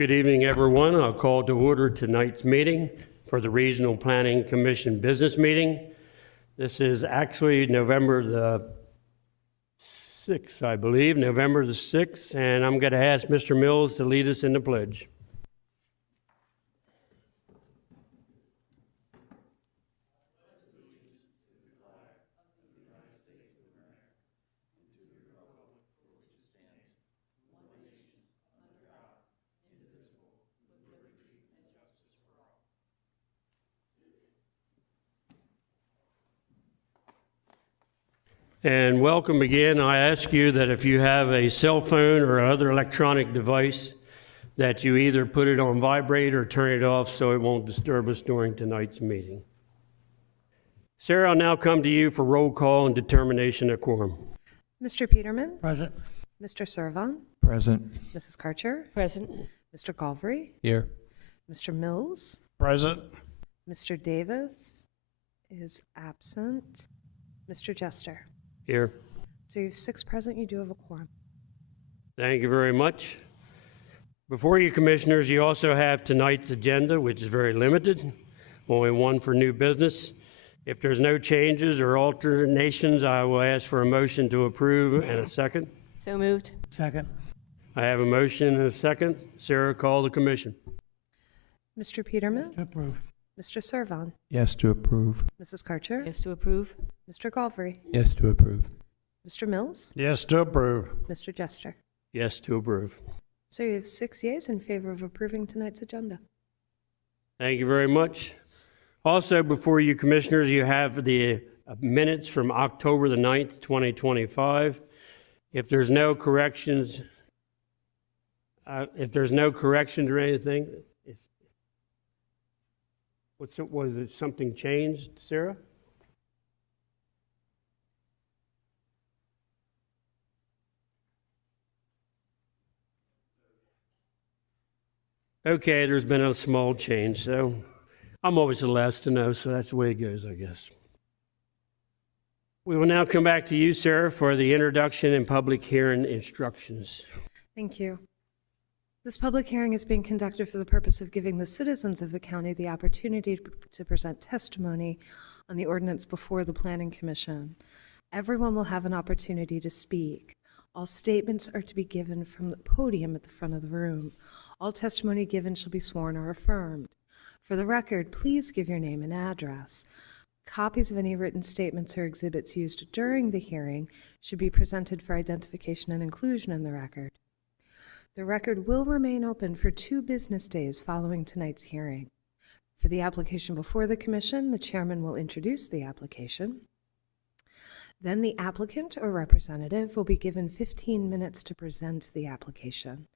Good evening, everyone. I'll call to order tonight's meeting for the Regional Planning Commission business meeting. This is actually November the 6th, I believe, November the 6th, and I'm going to ask Mr. Mills to lead us in the pledge. And welcome again. I ask you that if you have a cell phone or other electronic device, that you either put it on vibrate or turn it off so it won't disturb us during tonight's meeting. Sarah, I'll now come to you for roll call and determination of quorum. Mr. Peterman? Present. Mr. Servan? Present. Mrs. Karcher? Present. Mr. Galvery? Here. Mr. Mills? Present. Mr. Davis is absent. Mr. Jester? Here. So you have 6 present. You do have a quorum. Thank you very much. Before you, Commissioners, you also have tonight's agenda, which is very limited, only one for new business. If there's no changes or alternations, I will ask for a motion to approve and a second. So moved. Second. I have a motion and a second. Sarah, call the commission. Mr. Peterman? To approve. Mr. Servan? Yes to approve. Mrs. Karcher? Yes to approve. Mr. Galvery? Yes to approve. Mr. Mills? Yes to approve. Mr. Jester? Yes to approve. So you have 6 yeas in favor of approving tonight's agenda. Thank you very much. Also, before you, Commissioners, you have the minutes from October the 9th, 2025. If there's no corrections, or anything, was it something changed, Sarah? Okay, there's been a small change, so I'm always the last to know, so that's the way it goes, I guess. We will now come back to you, Sarah, for the introduction and public hearing instructions. Thank you. This public hearing is being conducted for the purpose of giving the citizens of the county the opportunity to present testimony on the ordinance before the Planning Commission. Everyone will have an opportunity to speak. All statements are to be given from the podium at the front of the room. All testimony given shall be sworn or affirmed. For the record, please give your name and address. Copies of any written statements or exhibits used during the hearing should be presented for identification and inclusion in the record. The record will remain open for 2 business days following tonight's hearing. For the application before the Commission, the chairman will introduce the application. Then the applicant or representative will be given 15 minutes to present the application.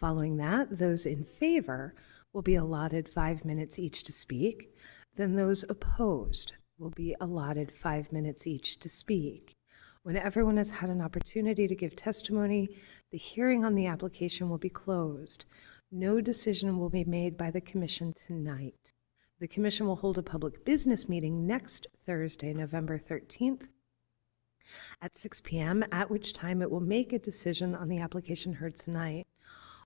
Following that, those in favor will be allotted 5 minutes each to speak. Then those opposed will be allotted 5 minutes each to speak. When everyone has had an opportunity to give testimony, the hearing on the application will be closed. No decision will be made by the Commission tonight. The Commission will hold a public business meeting next Thursday, November 13th at 6 p.m., at which time it will make a decision on the application heard tonight.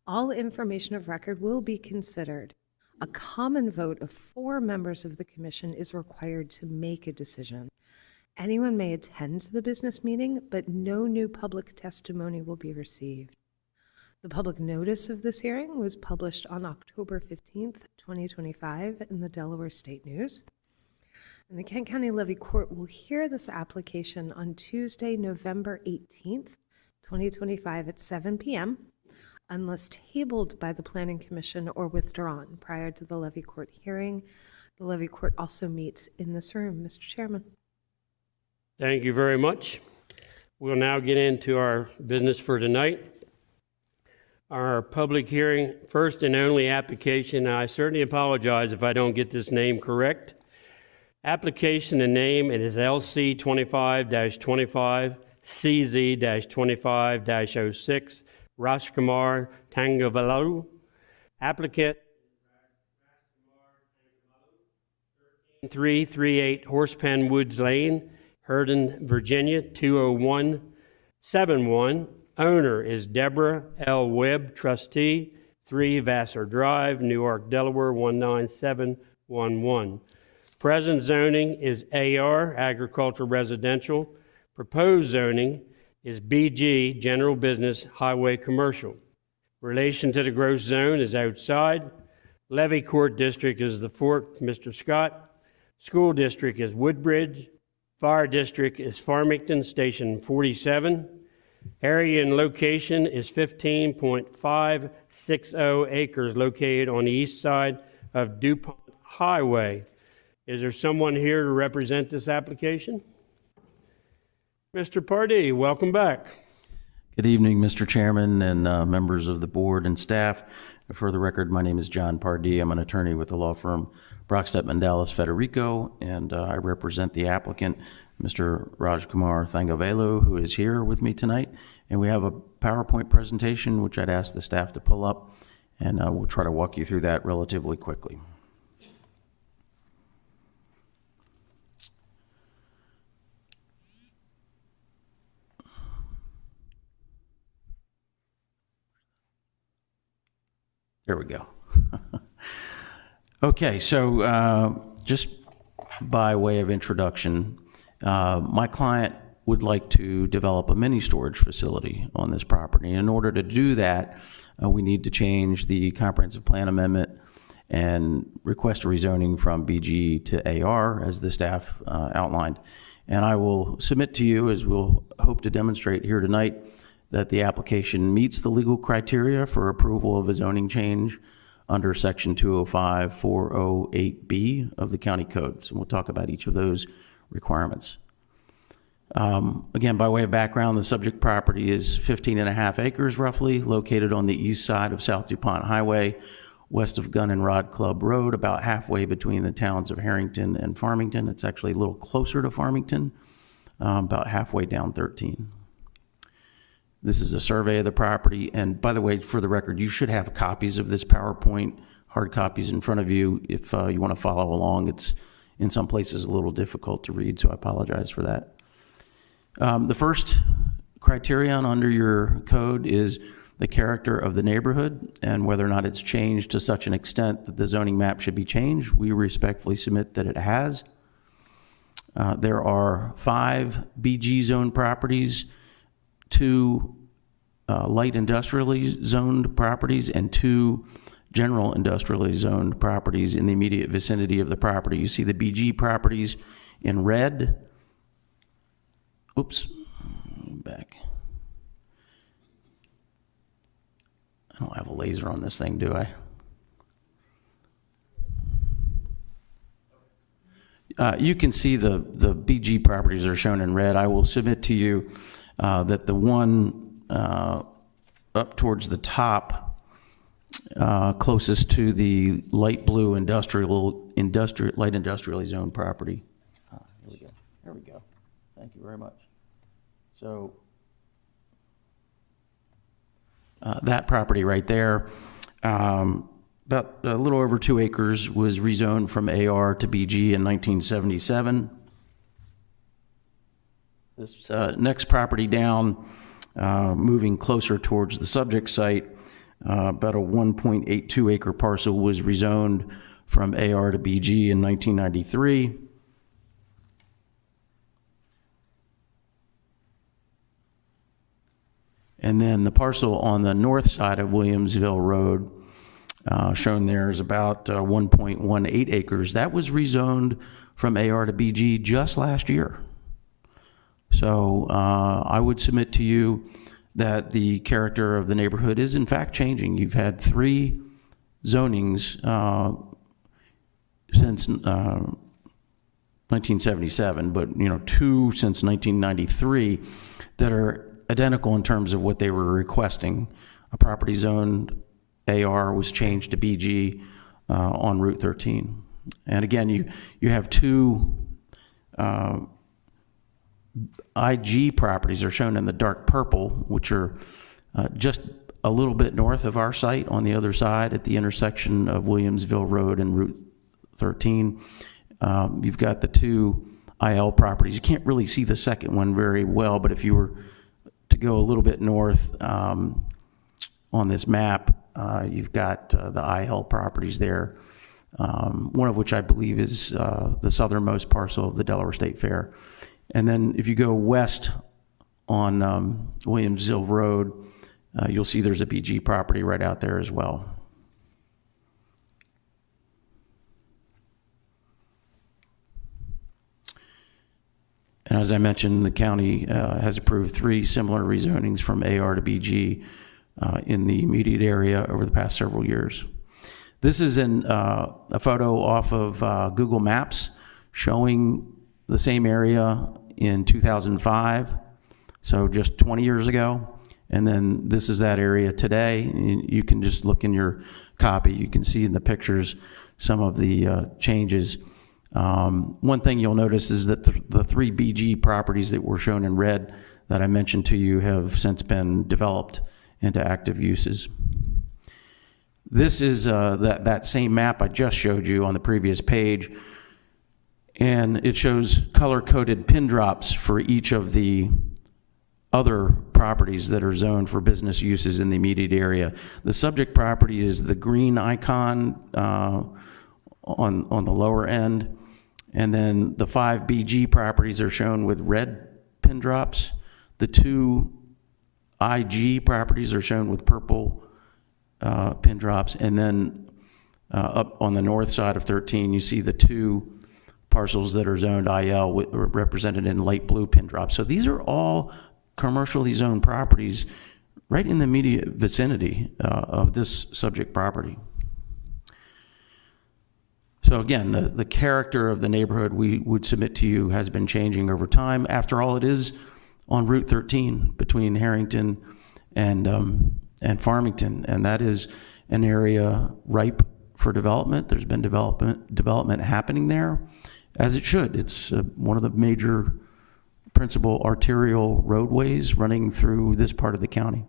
All information of record will be considered. A common vote of 4 members of the Commission is required to make a decision. Anyone may attend the business meeting, but no new public testimony will be received. The public notice of this hearing was published on October 15th, 2025 in the Delaware State News. And the Kent County Levy Court will hear this application on Tuesday, November 18th, 2025 at 7 p.m. unless tabled by the Planning Commission or withdrawn prior to the Levy Court hearing. The Levy Court also meets in this room. Mr. Chairman. Thank you very much. We'll now get into our business for tonight. Our public hearing, first and only application, and I certainly apologize if I don't get this name correct. Application and name, it is LC 25-25, CZ-25-06, Rajkumar Tangavalu. Applicant 338 Horsepen Woods Lane, Herndon, Virginia 20171. Owner is Deborah L. Webb, trustee, 3 Vassar Drive, Newark, Delaware, 19711. Present zoning is AR, agricultural residential. Proposed zoning is BG, general business, highway commercial. Relation to the gross zone is outside. Levy Court District is the Fort, Mr. Scott. School District is Woodbridge. Fire District is Farmington, Station 47. Area and location is 15.560 acres located on the east side of DuPont Highway. Is there someone here to represent this application? Mr. Pardee, welcome back. Good evening, Mr. Chairman and members of the board and staff. For the record, my name is John Pardee. I'm an attorney with the law firm Brockstedt Mandalis Federico, and I represent the applicant, Mr. Rajkumar Thangavelu, who is here with me tonight. And we have a PowerPoint presentation, which I'd ask the staff to pull up, and we'll try to walk you through that relatively quickly. There we go. Okay, so just by way of introduction, my client would like to develop a mini storage facility on this property. In order to do that, we need to change the comprehensive plan amendment and request a rezoning from BG to AR, as the staff outlined. And I will submit to you, as we'll hope to demonstrate here tonight, that the application meets the legal criteria for approval of a zoning change under Section 205-408B of the County Code. So we'll talk about each of those requirements. Again, by way of background, the subject property is 15.5 acres roughly, located on the east side of South DuPont Highway, west of Gun and Rod Club Road, about halfway between the towns of Harrington and Farmington. It's actually a little closer to Farmington, about halfway down 13. This is a survey of the property, and by the way, for the record, you should have copies of this PowerPoint, hard copies in front of you if you want to follow along. It's in some places a little difficult to read, so I apologize for that. The first criterion under your code is the character of the neighborhood and whether or not it's changed to such an extent that the zoning map should be changed. We respectfully submit that it has. There are 5 BG zone properties, 2 light industrially zoned properties, and 2 general industrially zoned properties in the immediate vicinity of the property. You see the BG properties in red. Oops, back. I don't have a laser on this thing, do I? You can see the BG properties are shown in red. I will submit to you that the one up towards the top, closest to the light blue light industrially zoned property. Here we go. There we go. Thank you very much. So that property right there, about a little over 2 acres, was rezoned from AR to BG in 1977. This next property down, moving closer towards the subject site, about a 1.82 acre parcel was rezoned from AR to BG in 1993. And then the parcel on the north side of Williamsville Road, shown there, is about 1.18 acres. That was rezoned from AR to BG just last year. So I would submit to you that the character of the neighborhood is in fact changing. You've had 3 zonings since 1977, but 2 since 1993 that are identical in terms of what they were requesting. A property zoned AR was changed to BG on Route 13. And again, you have 2 IG properties are shown in the dark purple, which are just a little bit north of our site on the other side at the intersection of Williamsville Road and Route 13. You've got the 2 IL properties. You can't really see the second one very well, but if you were to go a little bit north on this map, You've got the IL properties there, one of which I believe is the southernmost parcel of the Delaware State Fair. And then if you go west on Williamsville Road, you'll see there's a BG property right out there as well. And as I mentioned, the county has approved 3 similar rezonings from AR to BG in the immediate area over the past several years. This is a photo off of Google Maps showing the same area in 2005, so just 20 years ago. And then this is that area today. You can just look in your copy. You can see in the pictures some of the changes. One thing you'll notice is that the 3 BG properties that were shown in red that I mentioned to you have since been developed into active uses. This is that same map I just showed you on the previous page, and it shows color-coded pin drops for each of the other properties that are zoned for business uses in the immediate area. The subject property is the green icon on the lower end, and then the 5 BG properties are shown with red pin drops. The 2 IG properties are shown with purple pin drops, and then up on the north side of 13, you see the 2 parcels that are zoned IL represented in light blue pin drops. So these are all commercially zoned properties right in the immediate vicinity of this subject property. So again, the character of the neighborhood we would submit to you has been changing over time. After all, it is on Route 13 between Harrington and Farmington, and that is an area ripe for development. There's been development happening there, as it should. It's one of the major principal arterial roadways running through this part of the county.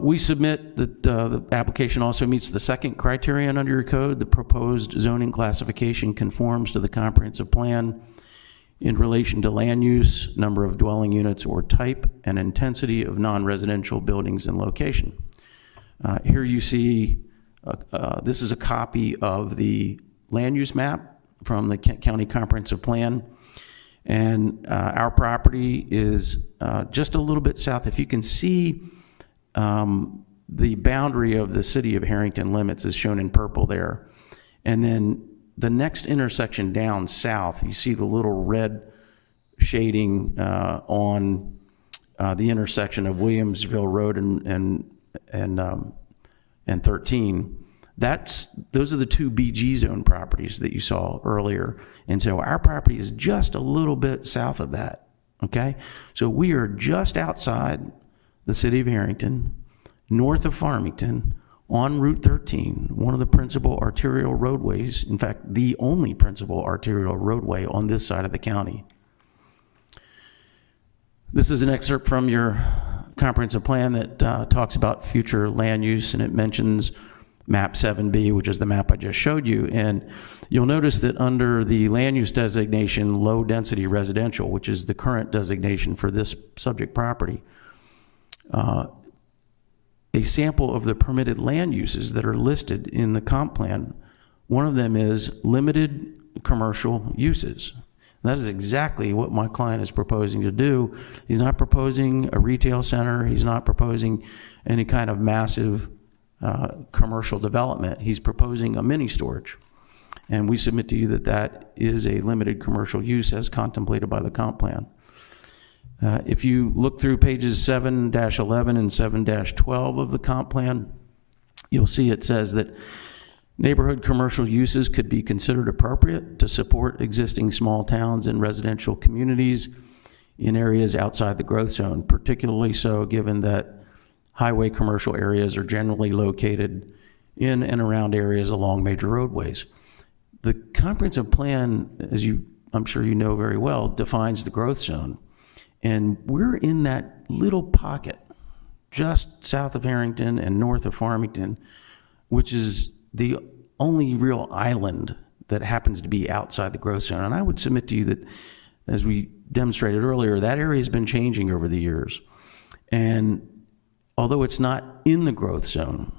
We submit that the application also meets the second criterion under your code. The proposed zoning classification conforms to the comprehensive plan in relation to land use, number of dwelling units or type, and intensity of non-residential buildings and location. Here you see, this is a copy of the land use map from the county comprehensive plan. And our property is just a little bit south. If you can see, the boundary of the city of Harrington limits is shown in purple there. And then the next intersection down south, you see the little red shading on the intersection of Williamsville Road and 13. Those are the 2 BG zone properties that you saw earlier. And so our property is just a little bit south of that, okay? So we are just outside the city of Harrington, north of Farmington, on Route 13, one of the principal arterial roadways, in fact, the only principal arterial roadway on this side of the county. This is an excerpt from your comprehensive plan that talks about future land use, and it mentions map 7B, which is the map I just showed you. And you'll notice that under the land use designation, low density residential, which is the current designation for this subject property, a sample of the permitted land uses that are listed in the comp plan, one of them is limited commercial uses. That is exactly what my client is proposing to do. He's not proposing a retail center. He's not proposing any kind of massive commercial development. He's proposing a mini storage. And we submit to you that that is a limited commercial use as contemplated by the comp plan. If you look through pages 7-11 and 7-12 of the comp plan, you'll see it says that neighborhood commercial uses could be considered appropriate to support existing small towns and residential communities in areas outside the growth zone, particularly so given that highway commercial areas are generally located in and around areas along major roadways. The comprehensive plan, as I'm sure you know very well, defines the growth zone. And we're in that little pocket just south of Harrington and north of Farmington, which is the only real island that happens to be outside the growth zone. And I would submit to you that, as we demonstrated earlier, that area has been changing over the years. And although it's not in the growth zone,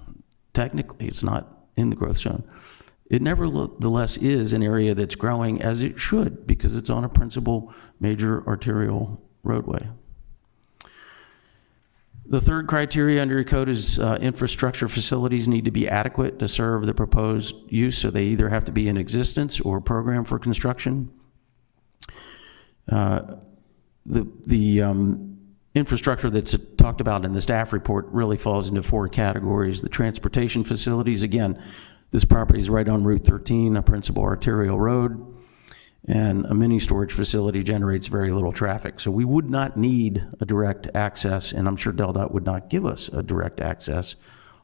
technically it's not in the growth zone, it nevertheless is an area that's growing as it should because it's on a principal major arterial roadway. The third criteria under your code is infrastructure facilities need to be adequate to serve the proposed use, so they either have to be in existence or programmed for construction. The infrastructure that's talked about in the staff report really falls into 4 categories. The transportation facilities, again, this property is right on Route 13, a principal arterial road, and a mini storage facility generates very little traffic. So we would not need a direct access, and I'm sure DelDOT would not give us a direct access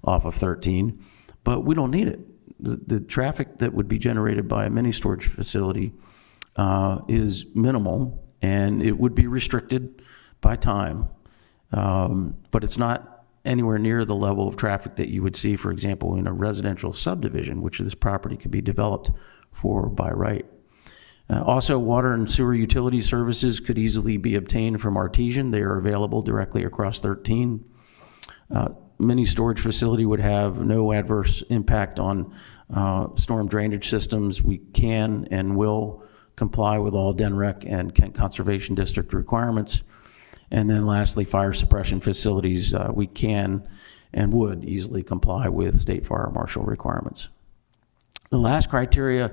off of 13, but we don't need it. The traffic that would be generated by a mini storage facility is minimal, and it would be restricted by time, but it's not anywhere near the level of traffic that you would see, for example, in a residential subdivision, which this property could be developed for by right. Also, water and sewer utility services could easily be obtained from Artesian. They are available directly across 13. Mini storage facility would have no adverse impact on storm drainage systems. We can and will comply with all DNREC and Kent Conservation District requirements. And then lastly, fire suppression facilities, we can and would easily comply with state fire marshal requirements. The last criteria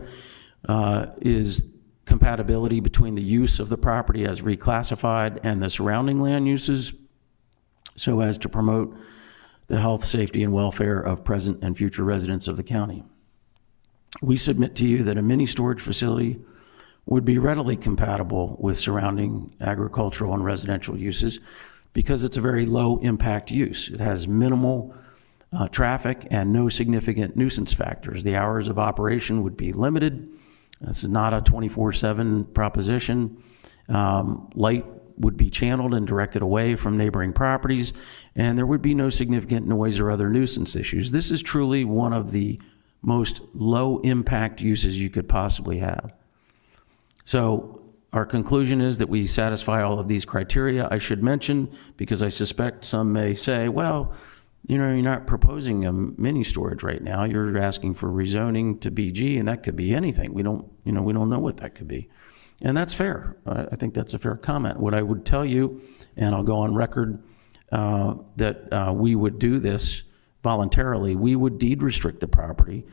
is compatibility between the use of the property as reclassified and the surrounding land uses, so as to promote the health, safety, and welfare of present and future residents of the county. We submit to you that a mini storage facility would be readily compatible with surrounding agricultural and residential uses because it's a very low impact use. It has minimal traffic and no significant nuisance factors. The hours of operation would be limited. This is not a 24/7 proposition. Light would be channeled and directed away from neighboring properties, and there would be no significant noise or other nuisance issues. This is truly one of the most low impact uses you could possibly have. So our conclusion is that we satisfy all of these criteria. I should mention, because I suspect some may say, well, you know, you're not proposing a mini storage right now. You're asking for rezoning to BG, and that could be anything. We don't know what that could be. And that's fair. I think that's a fair comment. What I would tell you, and I'll go on record, that we would do this voluntarily. We would deed restrict the property.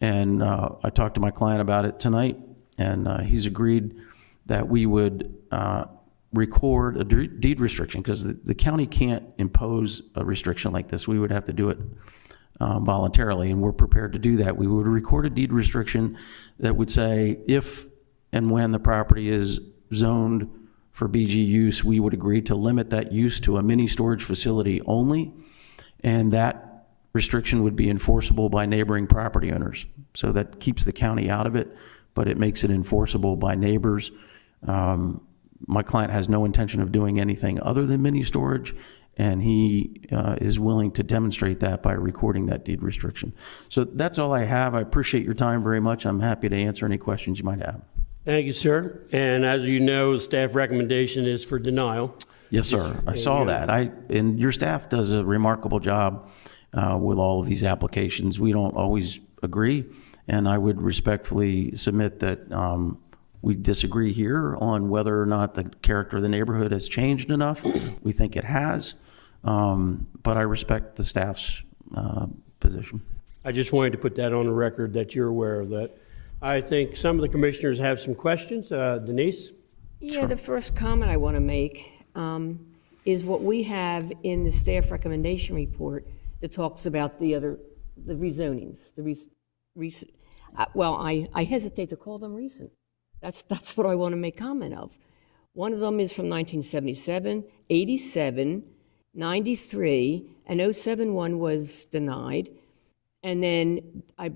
And I talked to my client about it tonight, and he's agreed that we would record a deed restriction, because the county can't impose a restriction like this. We would have to do it voluntarily, and we're prepared to do that. We would record a deed restriction that would say if and when the property is zoned for BG use, we would agree to limit that use to a mini storage facility only, and that restriction would be enforceable by neighboring property owners. So that keeps the county out of it, but it makes it enforceable by neighbors. My client has no intention of doing anything other than mini storage, and he is willing to demonstrate that by recording that deed restriction. So that's all I have. I appreciate your time very much. I'm happy to answer any questions you might have. Thank you, sir. And as you know, staff recommendation is for denial. Yes, sir. I saw that. And your staff does a remarkable job with all of these applications. We don't always agree, and I would respectfully submit that we disagree here on whether or not the character of the neighborhood has changed enough. We think it has, but I respect the staff's position. I just wanted to put that on the record that you're aware of that. I think some of the commissioners have some questions. Denise? Yeah, Sure. the first comment I want to make is what we have in the staff recommendation report that talks about the rezonings. Well, I hesitate to call them recent. That's what I want to make comment of. One of them is from 1977, 87, 93, and 071 was denied. And then I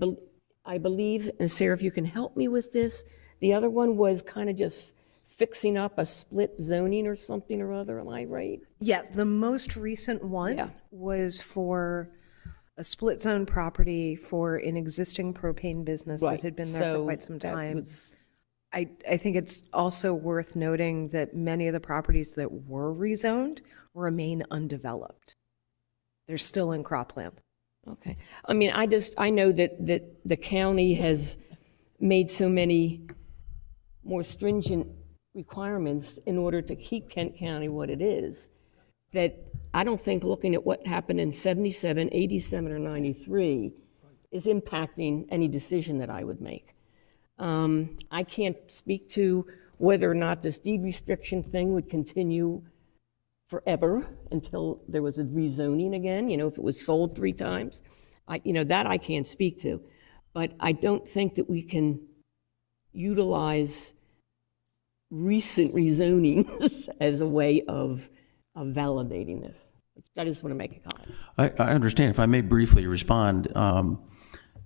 believe, and Sarah, if you can help me with this, the other one was kind of just fixing up a split zoning or something or other. Am I right? Yes, the most recent one was for a split zone property for an existing propane business that had been there for quite some time. I think it's also worth noting that many of the properties that were rezoned remain undeveloped. They're still in cropland. Okay. I mean, I know that the county has made so many more stringent requirements in order to keep Kent County what it is, that I don't think looking at what happened in 77, 87, or 93 is impacting any decision that I would make. I can't speak to whether or not this deed restriction thing would continue forever until there was a rezoning again, if it was sold 3 times. That I can't speak to. But I don't think that we can utilize recent rezoning as a way of validating this. I just want to make a comment. I understand. If I may briefly respond,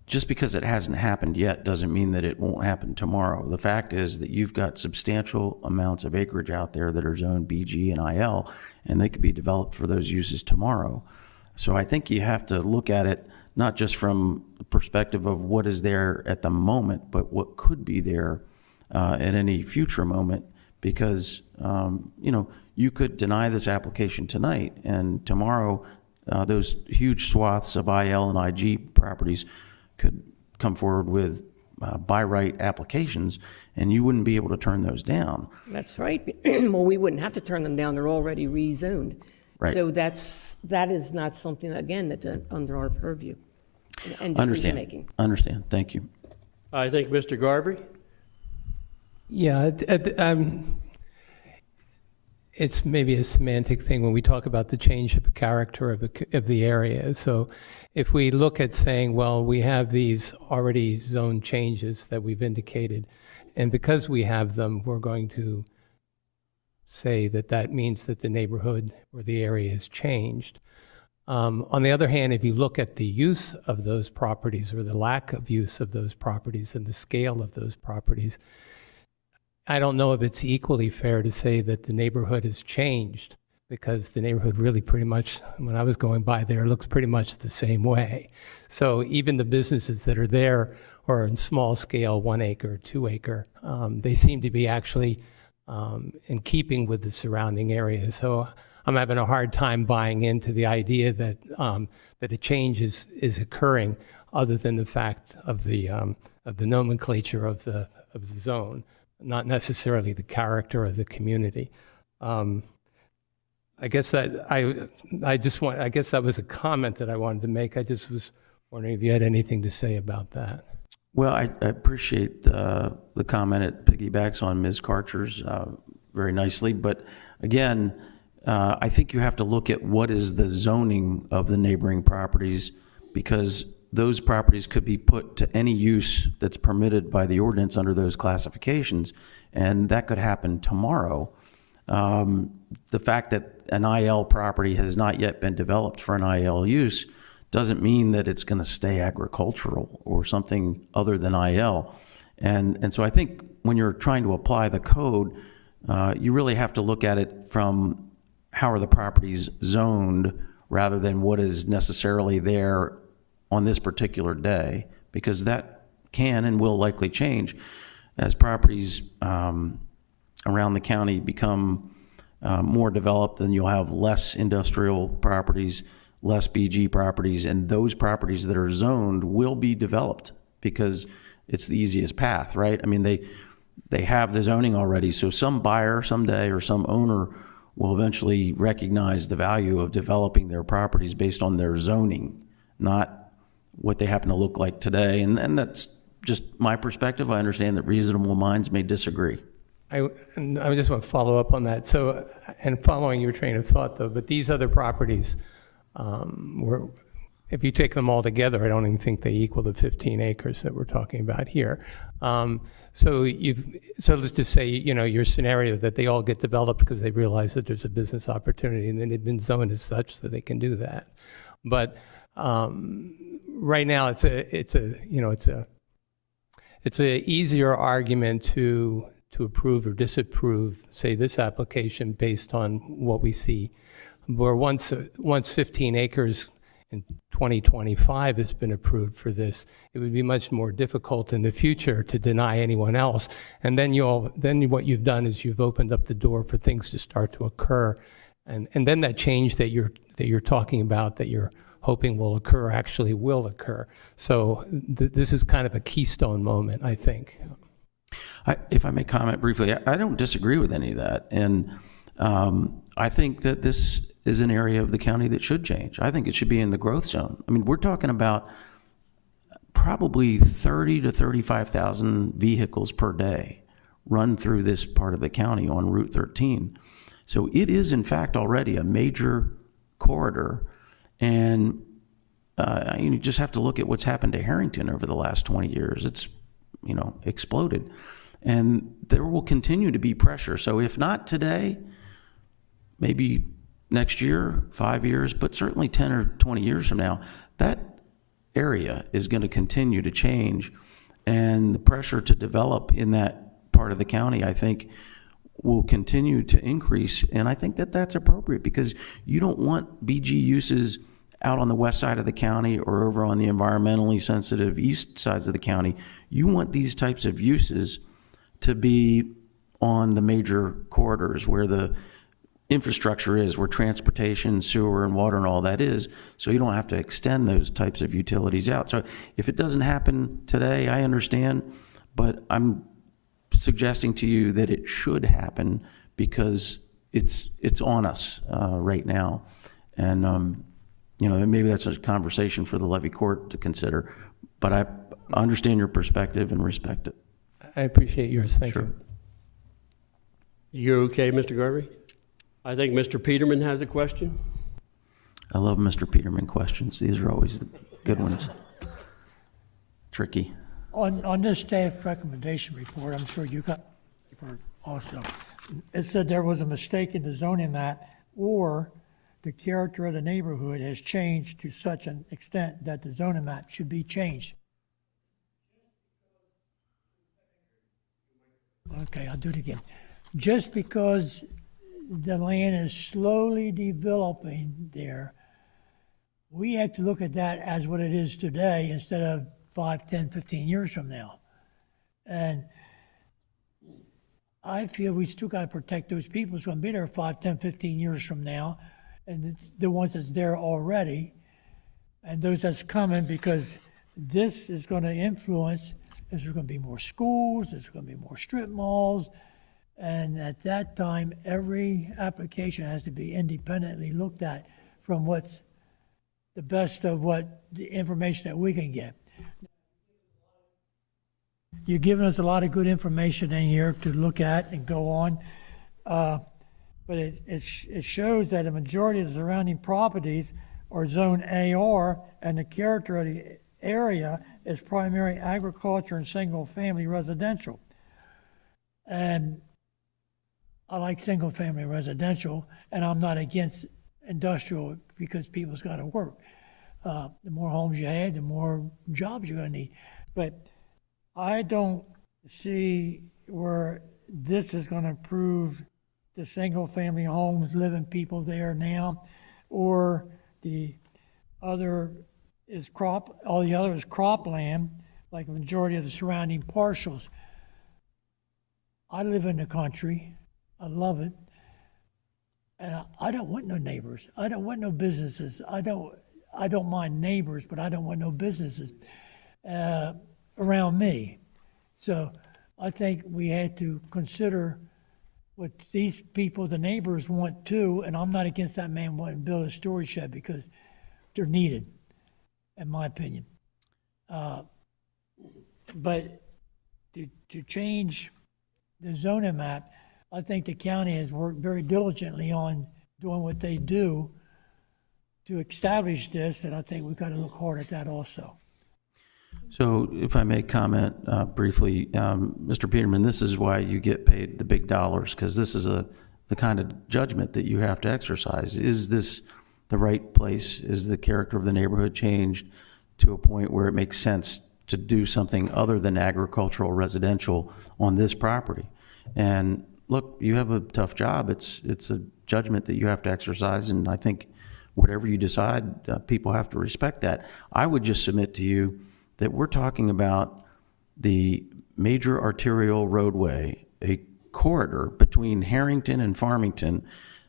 just because it hasn't happened yet doesn't mean that it won't happen tomorrow. The fact is that you've got substantial amounts of acreage out there that are zoned BG and IL, and they could be developed for those uses tomorrow. So I think you have to look at it not just from the perspective of what is there at the moment, but what could be there at any future moment, because you could deny this application tonight, and tomorrow those huge swaths of IL and IG properties could come forward with by right applications, and you wouldn't be able to turn those down. That's right. Well, we wouldn't have to turn them down. They're already rezoned. Right. So that is not something, again, that's under our purview and decision making. Understand. Thank you. I think Mr. Garvey? Yeah, it's maybe a semantic thing when we talk about the change of character of the area. So if we look at saying, well, we have these already zoned changes that we've indicated, and because we have them, we're going to say that means that the neighborhood or the area has changed. On the other hand, if you look at the use of those properties or the lack of use of those properties and the scale of those properties, I don't know if it's equally fair to say that the neighborhood has changed, because the neighborhood really pretty much, when I was going by there, looks pretty much the same way. So even the businesses that are there or in small scale, 1 acre, 2 acre, they seem to be actually in keeping with the surrounding area. So I'm having a hard time buying into the idea that that a change is occurring, other than the fact of the nomenclature of the zone, not necessarily the character of the community. I guess that I guess that was a comment that I wanted to make. I just was wondering if you had anything to say about that. Well, I appreciate the comment. It piggybacks on Ms. Karcher's very nicely. But again, I think you have to look at what is the zoning of the neighboring properties, because those properties could be put to any use that's permitted by the ordinance under those classifications, and that could happen tomorrow. The fact that an IL property has not yet been developed for an IL use doesn't mean that it's going to stay agricultural or something other than IL. And so I think when you're trying to apply the code, you really have to look at it from how are the properties zoned rather than what is necessarily there on this particular day, because that can and will likely change as properties around the county become more developed. Then you'll have less industrial properties, less BG properties, and those properties that are zoned will be developed because it's the easiest path, right? I mean, they have the zoning already, so some buyer someday or some owner will eventually recognize the value of developing their properties based on their zoning, not what they happen to look like today. And that's just my perspective. I understand that reasonable minds may disagree. I just want to follow up on that. So, and following your train of thought, though, but these other properties, if you take them all together, I don't even think they equal the 15 acres that we're talking about here. So let's just say, your scenario that they all get developed because they realize that there's a business opportunity, and then they've been zoned as such so they can do that. But right now, it's a easier argument to approve or disapprove, say, this application based on what we see. Where once 15 acres in 2025 has been approved for this, it would be much more difficult in the future to deny anyone else. And then what you've done is you've opened up the door for things to start to occur. And then that change that you're that you're talking about, that you're hoping will occur, actually will occur. So this is kind of a keystone moment, I think. If I may comment briefly, I don't disagree with any of that. And I think that this is an area of the county that should change. I think it should be in the growth zone. I mean, we're talking about probably 30 to 35,000 vehicles per day run through this part of the county on Route 13. So it is, in fact, already a major corridor. And you just have to look at what's happened to Harrington over the last 20 years. It's, exploded. And there will continue to be pressure. So if not today, maybe next year, 5 years, but certainly 10 or 20 years from now, that area is going to continue to change. And the pressure to develop in that part of the county, I think, will continue to increase. And I think that that's appropriate, because you don't want BG uses out on the west side of the county or over on the environmentally sensitive east sides of the county. You want these types of uses to be on the major corridors where the infrastructure is, where transportation, sewer, and water and all that is, so you don't have to extend those types of utilities out. So if it doesn't happen today, I understand, but I'm suggesting to you that it should happen, because it's on us right now. And maybe that's a conversation for the levy court to consider, but I understand your perspective and respect it. I appreciate yours. Thank Sure. you. You're okay, Mr. Garvey? I think Mr. Peterman has a question. I love Mr. Peterman questions. These are always the good ones. Tricky. On this staff recommendation report, I'm sure you got the report also. It said there was a mistake in the zoning map, or the character of the neighborhood has changed to such an extent that the zoning map should be changed. Okay, I'll do it again. Just because the land is slowly developing there, we have to look at that as what it is today instead of 5, 10, 15 years from now. And I feel we still got to protect those people who's going to be there 5, 10, 15 years from now, and it's the ones that's there already, and those that's coming, because this is going to influence, there's going to be more schools, there's going to be more strip malls, and at that time, every application has to be independently looked at from what's the best of what the information that we can get. You've given us a lot of good information in here to look at and go on, but it shows that a majority of the surrounding properties are zone AR, and the character of the area is primary agriculture and single-family residential. And I like single-family residential, and I'm not against industrial, because people's got to work. The more homes you have, the more jobs you're going to need. But I don't see where this is going to improve the single-family homes, living people there now, or the other is all the other is cropland, like a majority of the surrounding parcels. I live in the country. I love it. And I don't want no neighbors. I don't want no businesses. I don't mind neighbors, but I don't want no businesses around me. So I think we had to consider what these people, the neighbors, want too, and I'm not against that man wanting to build a storage shed, because they're needed, in my opinion. But to change the zoning map, I think the county has worked very diligently on doing what they do to establish this, and I think we've got to look hard at that also. So if I may comment briefly, Mr. Peterman, this is why you get paid the big dollars, because this is the kind of judgment that you have to exercise. Is this the right place? Is the character of the neighborhood changed to a point where it makes sense to do something other than agricultural residential on this property? And look, you have a tough job. It's a judgment that you have to exercise, and I think whatever you decide, people have to respect that. I would just submit to you that we're talking about the major arterial roadway, a corridor between Harrington and Farmington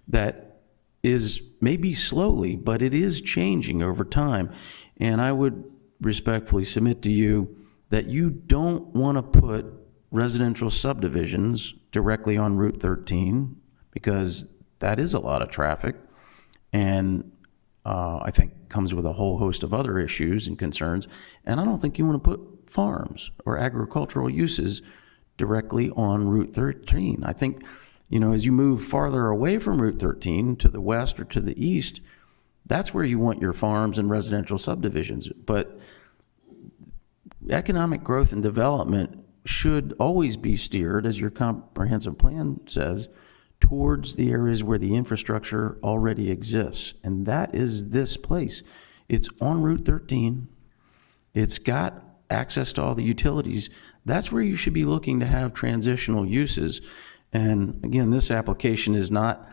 that is maybe slowly, but it is changing over time. And I would respectfully submit to you that you don't want to put residential subdivisions directly on Route 13 because that is a lot of traffic. And I think comes with a whole host of other issues and concerns. And I don't think you want to put farms or agricultural uses directly on Route 13. I think, you know, as you move farther away from Route 13 to the west or to the east, that's where you want your farms and residential subdivisions. But economic growth and development should always be steered, as your comprehensive plan says, towards the areas where the infrastructure already exists. And that is this place. It's on Route 13. It's got access to all the utilities. That's where you should be looking to have transitional uses. And again, this application is not,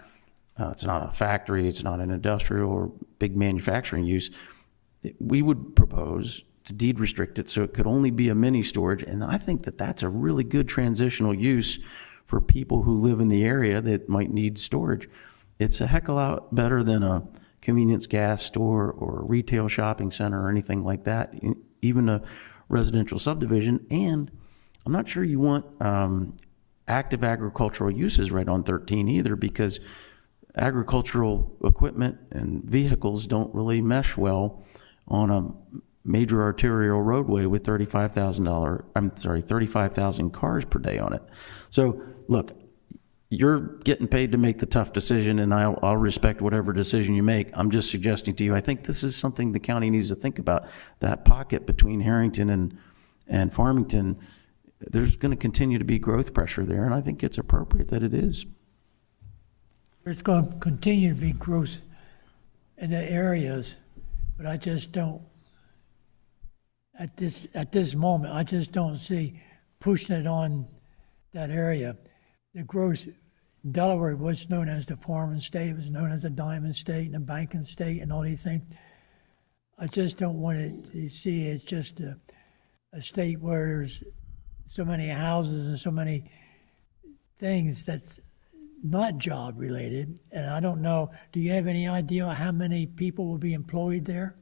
it's not a factory, it's not an industrial or big manufacturing use. We would propose to deed restrict it so it could only be a mini storage. And I think that that's a really good transitional use for people who live in the area that might need storage. It's a heck of a lot better than a convenience gas store or a retail shopping center or anything like that, even a residential subdivision. And I'm not sure you want active agricultural uses right on 13 either, because agricultural equipment and vehicles don't really mesh well on a major arterial roadway with 35,000 cars per day on it. So look, you're getting paid to make the tough decision, and I'll respect whatever decision you make. I'm just suggesting to you, I think this is something the county needs to think about. That pocket between Harrington and Farmington, there's going to continue to be growth pressure there, and I think it's appropriate that it is. There's going to continue to be growth in the areas, but I just don't, at this moment, I just don't see pushing it on that area. The growth, Delaware was known as the farming state, it was known as the diamond state and the banking state and all these things. I just don't want it to see it's just a state where there's so many houses and so many things that's not job related. And I don't know, do you have any idea how many people will be employed there?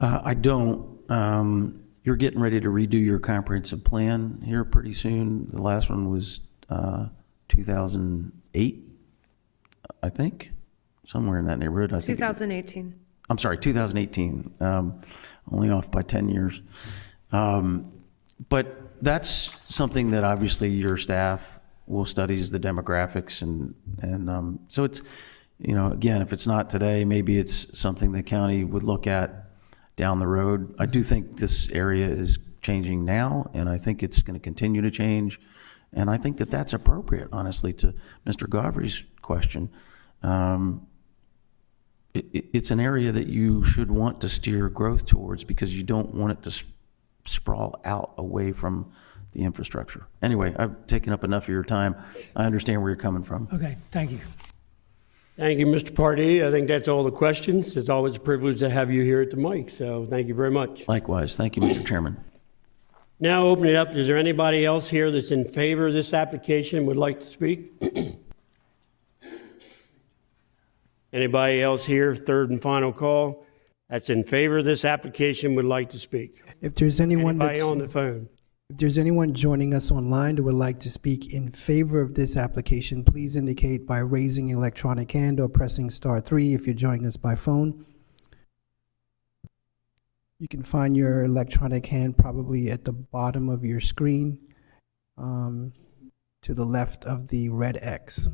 I don't. You're getting ready to redo your comprehensive plan here pretty soon. The last one was 2008, I think, somewhere in that neighborhood. I think 2018. I'm sorry, 2018. Only off by 10 years. But that's something that obviously your staff will study, is the demographics, and so it's, you know, again, if it's not today, maybe it's something the county would look at down the road. I do think this area is changing now, and I think it's going to continue to change, and I think that that's appropriate, honestly, to Mr. Godfrey's question. It's an area that you should want to steer growth towards because you don't want it to sprawl out away from the infrastructure. Anyway, I've taken up enough of your time. I understand where you're coming from. Okay, thank you. Thank you, Mr. Pardee. I think that's all the questions. It's always a privilege to have you here at the mic, so thank you very much. Likewise. Thank you, Mr. Chairman. Now open it up. Is there anybody else here that's in favor of this application and would like to speak? Anybody else here, third and final call, that's in favor of this application would like to speak? If there's anyone Anybody that's, on the phone? if there's anyone joining us online who would like to speak in favor of this application, please indicate by raising your electronic hand or pressing *3 if you're joining us by phone. You can find your electronic hand probably at the bottom of your screen, to the left of the red X.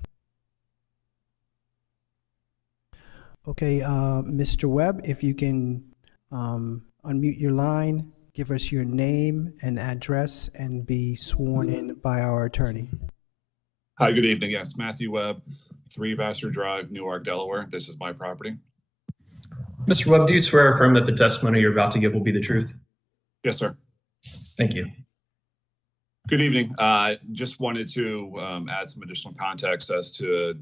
Okay, Mr. Webb, if you can unmute your line, give us your name and address, and be sworn in by our attorney. Hi, good evening. Yes, Matthew Webb, 3 Vassar Drive, Newark, Delaware. This is my property. Mr. Webb, do you swear or affirm that the testimony you're about to give will be the truth? Yes, sir. Thank you. Good evening. Just wanted to add some additional context as to,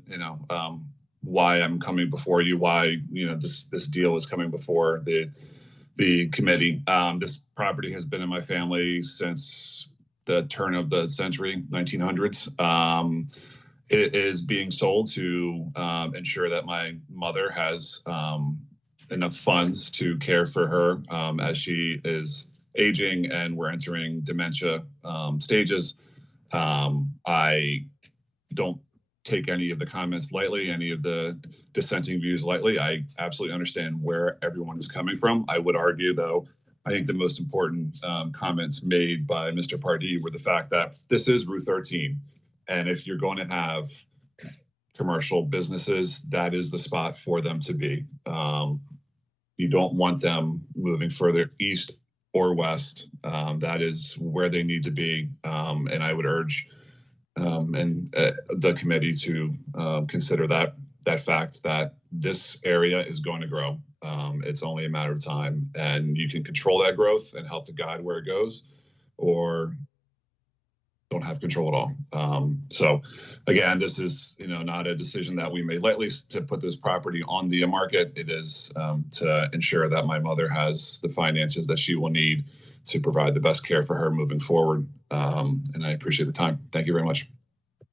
why I'm coming before you, why, this deal is coming before the committee. This property has been in my family since the turn of the century, 1900s. it is being sold to ensure that my mother has enough funds to care for her as she is aging and we're entering dementia stages. I don't take any of the comments lightly, any of the dissenting views lightly. I absolutely understand where everyone is coming from. I would argue, though, I think the most important comments made by Mr. Pardee were the fact that this is Route 13. And if you're going to have commercial businesses, that is the spot for them to be. You don't want them moving further east or west. That is where they need to be. And I would urge the committee to consider that fact that this area is going to grow. It's only a matter of time, and you can control that growth and help to guide where it goes, or don't have control at all. So again, this is not a decision that we made lightly to put this property on the market. It is to ensure that my mother has the finances that she will need to provide the best care for her moving forward. And I appreciate the time. Thank you very much.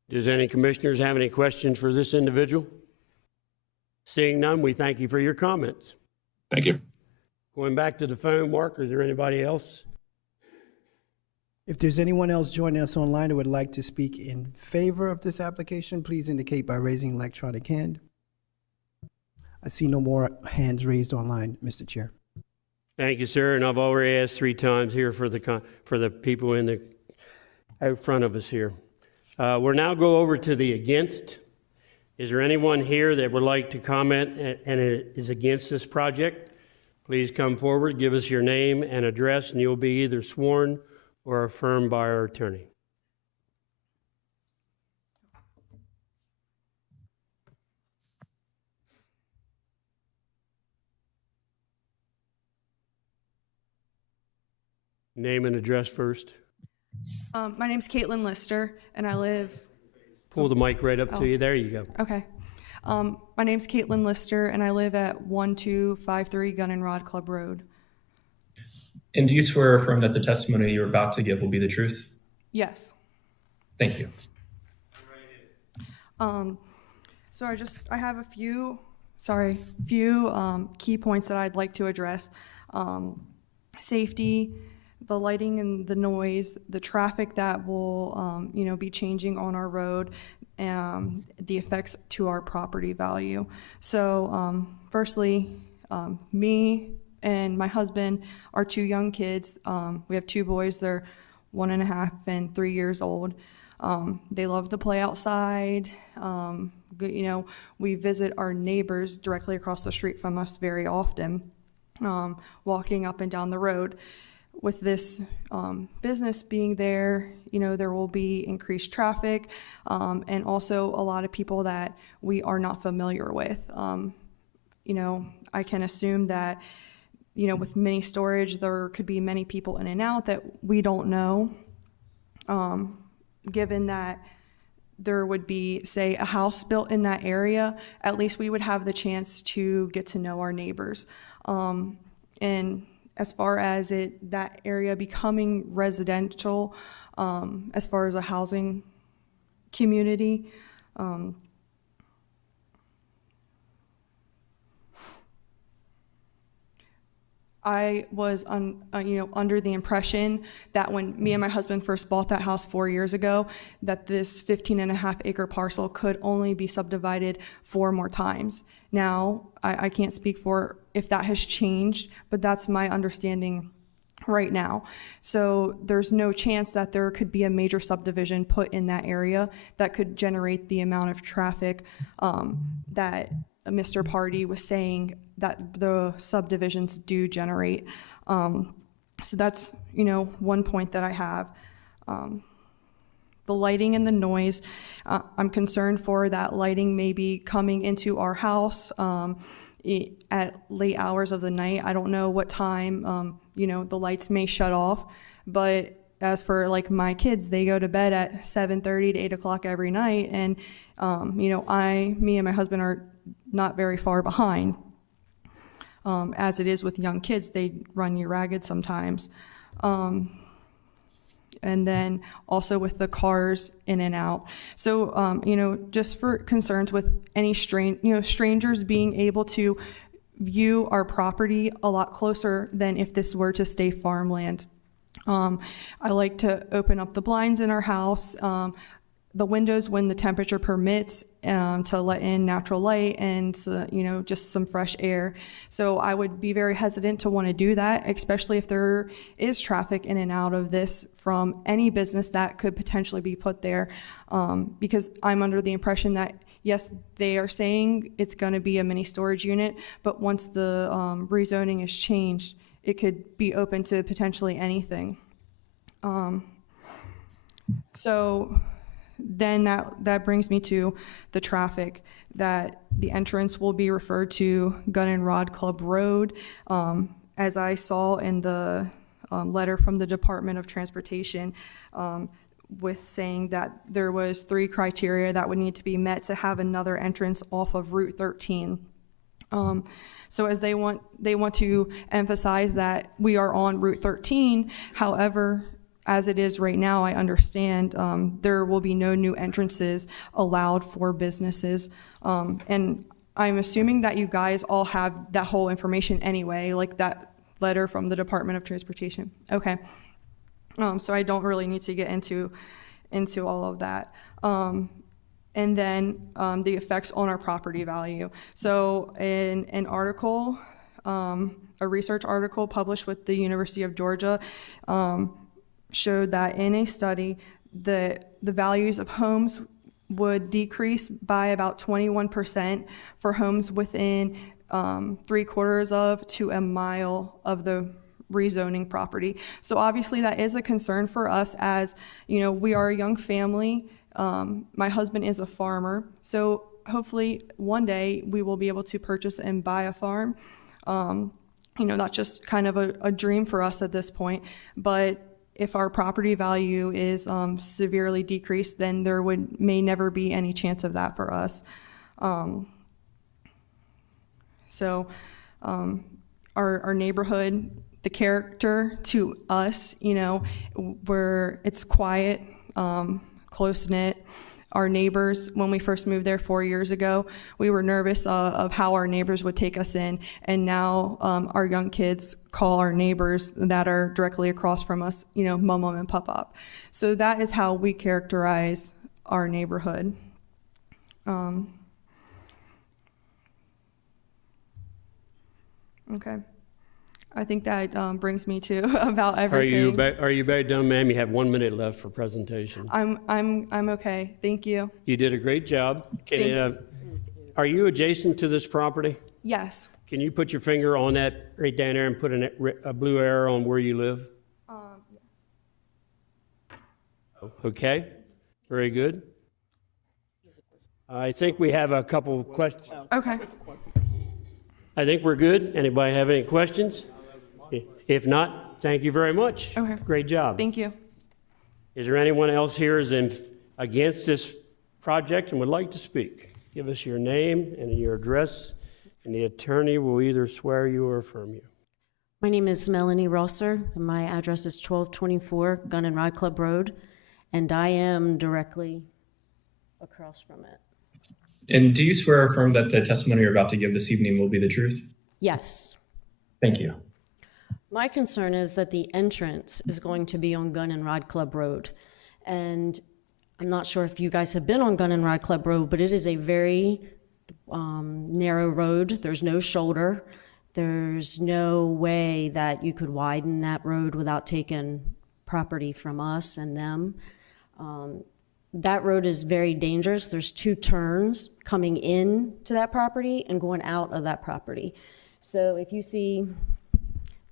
Does any commissioners have any questions for this individual? Seeing none, we thank you for your comments. Thank you. Going back to the phone, Mark, is there anybody else? If there's anyone else joining us online who would like to speak in favor of this application, please indicate by raising an electronic hand. I see no more hands raised online, Mr. Chair. Thank you, sir. And I've already asked 3 times here for the people in the out front of us here. We'll now go over to the against. Is there anyone here that would like to comment and is against this project? Please come forward, give us your name and address, and you'll be either sworn or affirmed by our attorney. Name and address first. My name's Caitlin Lister, and I live... Pull the mic right up to you. There you go. Okay. My name's Caitlin Lister, and I live at 1253 Gun and Rod Club Road. And do you swear or affirm that the testimony you're about to give will be the truth? Yes. Thank you. So I have a few key points that I'd like to address. Safety, the lighting and the noise, the traffic that will, be changing on our road, the effects to our property value. So, firstly, me and my husband, our 2 young kids, we have 2 boys, they're 1.5 and 3 years old. They love to play outside. We visit our neighbors directly across the street from us very often, walking up and down the road. With this business being there, there will be increased traffic, and also a lot of people that we are not familiar with. I can assume that, with mini storage, there could be many people in and out that we don't know. Given that there would be, say, a house built in that area, at least we would have the chance to get to know our neighbors. And as far as that area becoming residential, as far as a housing community, I was under the impression that when me and my husband first bought that house 4 years ago, that this 15.5 acre parcel could only be subdivided 4 more times. Now, I can't speak for if that has changed, but that's my understanding right now. So there's no chance that there could be a major subdivision put in that area that could generate the amount of traffic that Mr. Pardee was saying that the subdivisions do generate. So that's, one point that I have. The lighting and the noise, I'm concerned for that lighting maybe coming into our house at late hours of the night. I don't know what time, the lights may shut off, but as for like my kids, they go to bed at 7:30 to 8 o'clock every night, and me and my husband are not very far behind. As it is with young kids, they run you ragged sometimes. and then also with the cars in and out. So, just for concerns with any strangers being able to view our property a lot closer than if this were to stay farmland. I like to open up the blinds in our house, the windows when the temperature permits, to let in natural light and just some fresh air. So I would be very hesitant to want to do that, especially if there is traffic in and out of this from any business that could potentially be put there, because I'm under the impression that yes, they are saying it's going to be a mini storage unit, but once the rezoning is changed, it could be open to potentially anything. So then that brings me to the traffic, that the entrance will be referred to Gun and Rod Club Road. As I saw in the letter from the Department of Transportation, with saying that there was 3 criteria that would need to be met to have another entrance off of Route 13. So as they want to emphasize that we are on Route 13. However, as it is right now, I understand there will be no new entrances allowed for businesses. And I'm assuming that you guys all have that whole information anyway, like that letter from the Department of Transportation. Okay. So I don't really need to get into all of that. And then the effects on our property value. So in an article, a research article published with the University of Georgia, showed that in a study, the values of homes would decrease by about 21% for homes within 3/4 of to a mile of the rezoning property. So obviously that is a concern for us, as we are a young family. My husband is a farmer, so hopefully one day we will be able to purchase and buy a farm. That's just kind of a dream for us at this point, but if our property value is severely decreased, then there may never be any chance of that for us. So our neighborhood, the character to us, where it's quiet, close-knit. Our neighbors, when we first moved there 4 years ago, we were nervous of how our neighbors would take us in, and now our young kids call our neighbors that are directly across from us, mom and pop. So that is how we characterize our neighborhood. Okay. I think that brings me to about everything. Are you about done, ma'am? You have 1 minute left for presentation. I'm okay. Thank you. You did a great job. Are you adjacent to this property? Yes. Can you put your finger on that right down there and put a blue arrow on where you live? Okay. Very good. I think we have a couple questions. Okay. I think we're good. Anybody have any questions? If not, thank you very much. Okay. Great job. Thank you. Is there anyone else here who's against this project and would like to speak? Give us your name and your address, and the attorney will either swear you or affirm you. My name is Melanie Rosser, and my address is 1224 Gun and Rod Club Road, and I am directly across from it. And do you swear or affirm that the testimony you're about to give this evening will be the truth? Yes. Thank you. My concern is that the entrance is going to be on Gun and Rod Club Road. And I'm not sure if you guys have been on Gun and Rod Club Road, but it is a very narrow road. There's no shoulder. There's no way that you could widen that road without taking property from us and them. That road is very dangerous. There's 2 turns coming in to that property and going out of that property. So if you see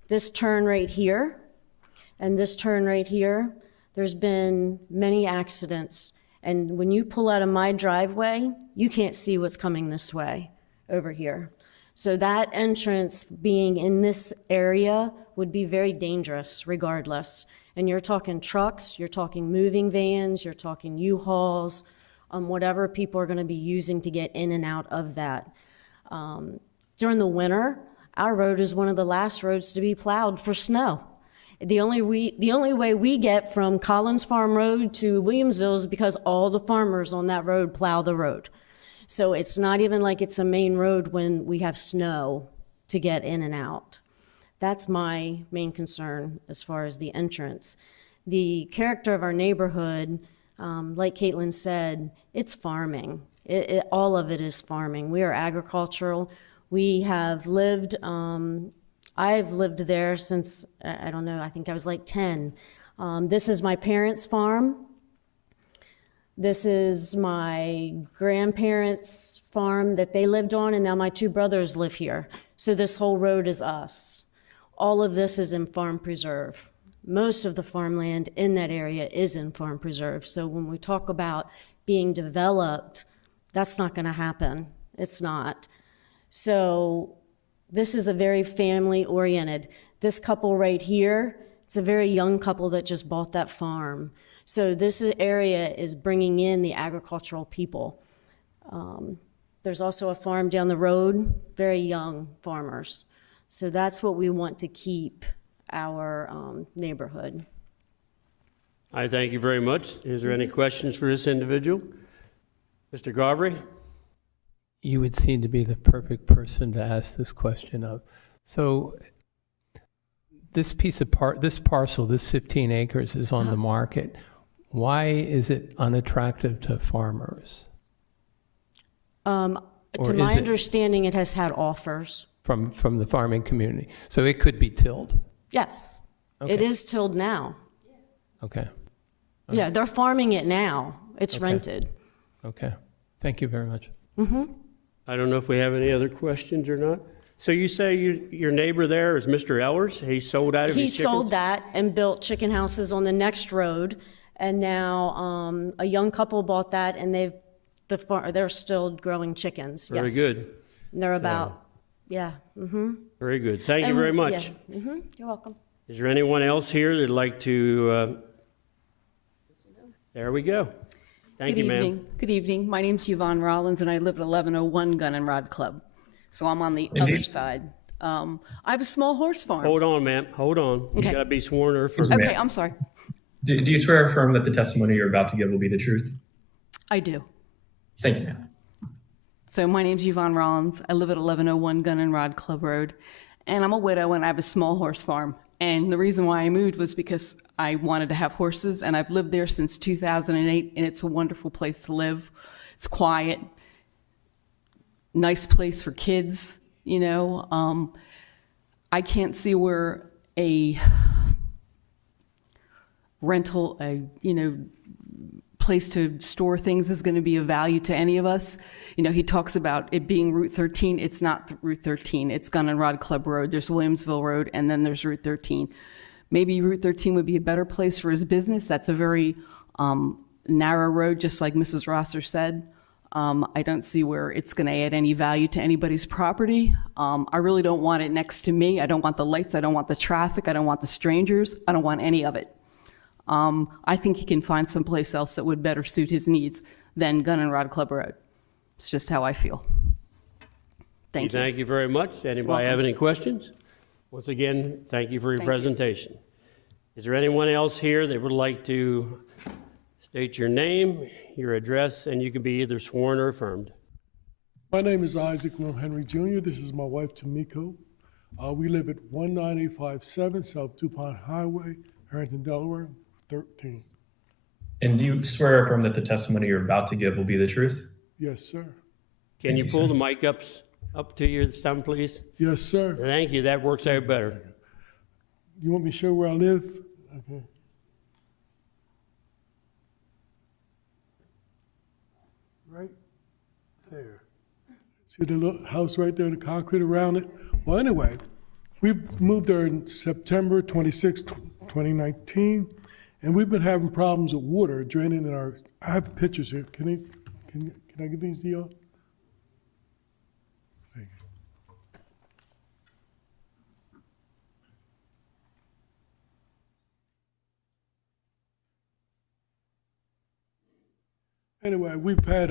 this turn right here and this turn right here, there's been many accidents. And when you pull out of my driveway, you can't see what's coming this way over here. So that entrance being in this area would be very dangerous regardless. And you're talking trucks, you're talking moving vans, you're talking U-Hauls, whatever people are going to be using to get in and out of that. During the winter, our road is one of the last roads to be plowed for snow. The only way we get from Collins Farm Road to Williamsville is because all the farmers on that road plow the road. So it's not even like it's a main road when we have snow to get in and out. That's my main concern as far as the entrance. The character of our neighborhood, like Caitlin said, it's farming. All of it is farming. We are agricultural. We have lived, I've lived there since, I don't know, I think I was like 10. This is my parents' farm. This is my grandparents' farm that they lived on, and now my two brothers live here. So this whole road is us. All of this is in farm preserve. Most of the farmland in that area is in farm preserve. So when we talk about being developed, that's not going to happen. It's not. So this is a very family-oriented. This couple right here, it's a very young couple that just bought that farm. So this area is bringing in the agricultural people. There's also a farm down the road, very young farmers. So that's what we want to keep our neighborhood. I thank you very much. Is there any questions for this individual? Mr. Garvery? You would seem to be the perfect person to ask this question of. So this this parcel, this 15 acres is on the market. Why is it unattractive to farmers? To my understanding, it has had offers. From the farming community. So it could be tilled. Yes, Okay. it is tilled now. Okay. Yeah, they're farming it now. It's Okay. rented. Okay. Thank you very much. I don't know if we have any other questions or not. So you say your neighbor there is Mr. Ellers? He sold out of He his chickens? sold that and built chicken houses on the next road. And now a young couple bought that, and they're still growing chickens. Very Yes. good. They're about, yeah. Very good. Thank you very much. Yeah. You're welcome. Is there anyone else here that'd like to, there we go. Thank you, ma'am. Good evening. My name's Yvonne Rollins, and I live at 1101 Gun and Rod Club. So I'm on the other side. I have a small horse farm. Hold on, ma'am. Hold on. You Okay. gotta be sworn or first. Okay, I'm sorry. Do you swear or affirm that the testimony you're about to give will be the truth? I do. Thank you, ma'am. So my name's Yvonne Rollins. I live at 1101 Gun and Rod Club Road, and I'm a widow, and I have a small horse farm. And the reason why I moved was because I wanted to have horses, and I've lived there since 2008, and it's a wonderful place to live. It's quiet, nice place for kids, you know. I can't see where a rental, place to store things is going to be of value to any of us. You know, he talks about it being Route 13. It's not Route 13. It's Gun and Rod Club Road. There's Williamsville Road, and then there's Route 13. Maybe Route 13 would be a better place for his business. That's a very narrow road, just like Mrs. Rosser said. I don't see where it's going to add any value to anybody's property. I really don't want it next to me. I don't want the lights. I don't want the traffic. I don't want the strangers. I don't want any of it. I think he can find someplace else that would better suit his needs than Gun and Rod Club Road. It's just how I feel. Thank you. Thank you very much. Anybody have any questions? Once again, thank you for your presentation. Is there anyone else here that would like to state your name, your address, and you can be either sworn or affirmed? My name is Isaac Will Henry Jr. This is my wife, Tamiko. We live at 19857 South DuPont Highway, Harrington, Delaware, 13. And do you swear or affirm that the testimony you're about to give will be the truth? Yes, sir. Can you pull the mic up to your son, please? Yes, sir. Thank you. That works out better. You want me to show where I live? Okay. Right there. See the little house right there, the concrete around it? Well, anyway, we moved there in September 26, 2019, and we've been having problems with water draining in our, I have pictures here. Can I give these to y'all? Thank you. Anyway, we've had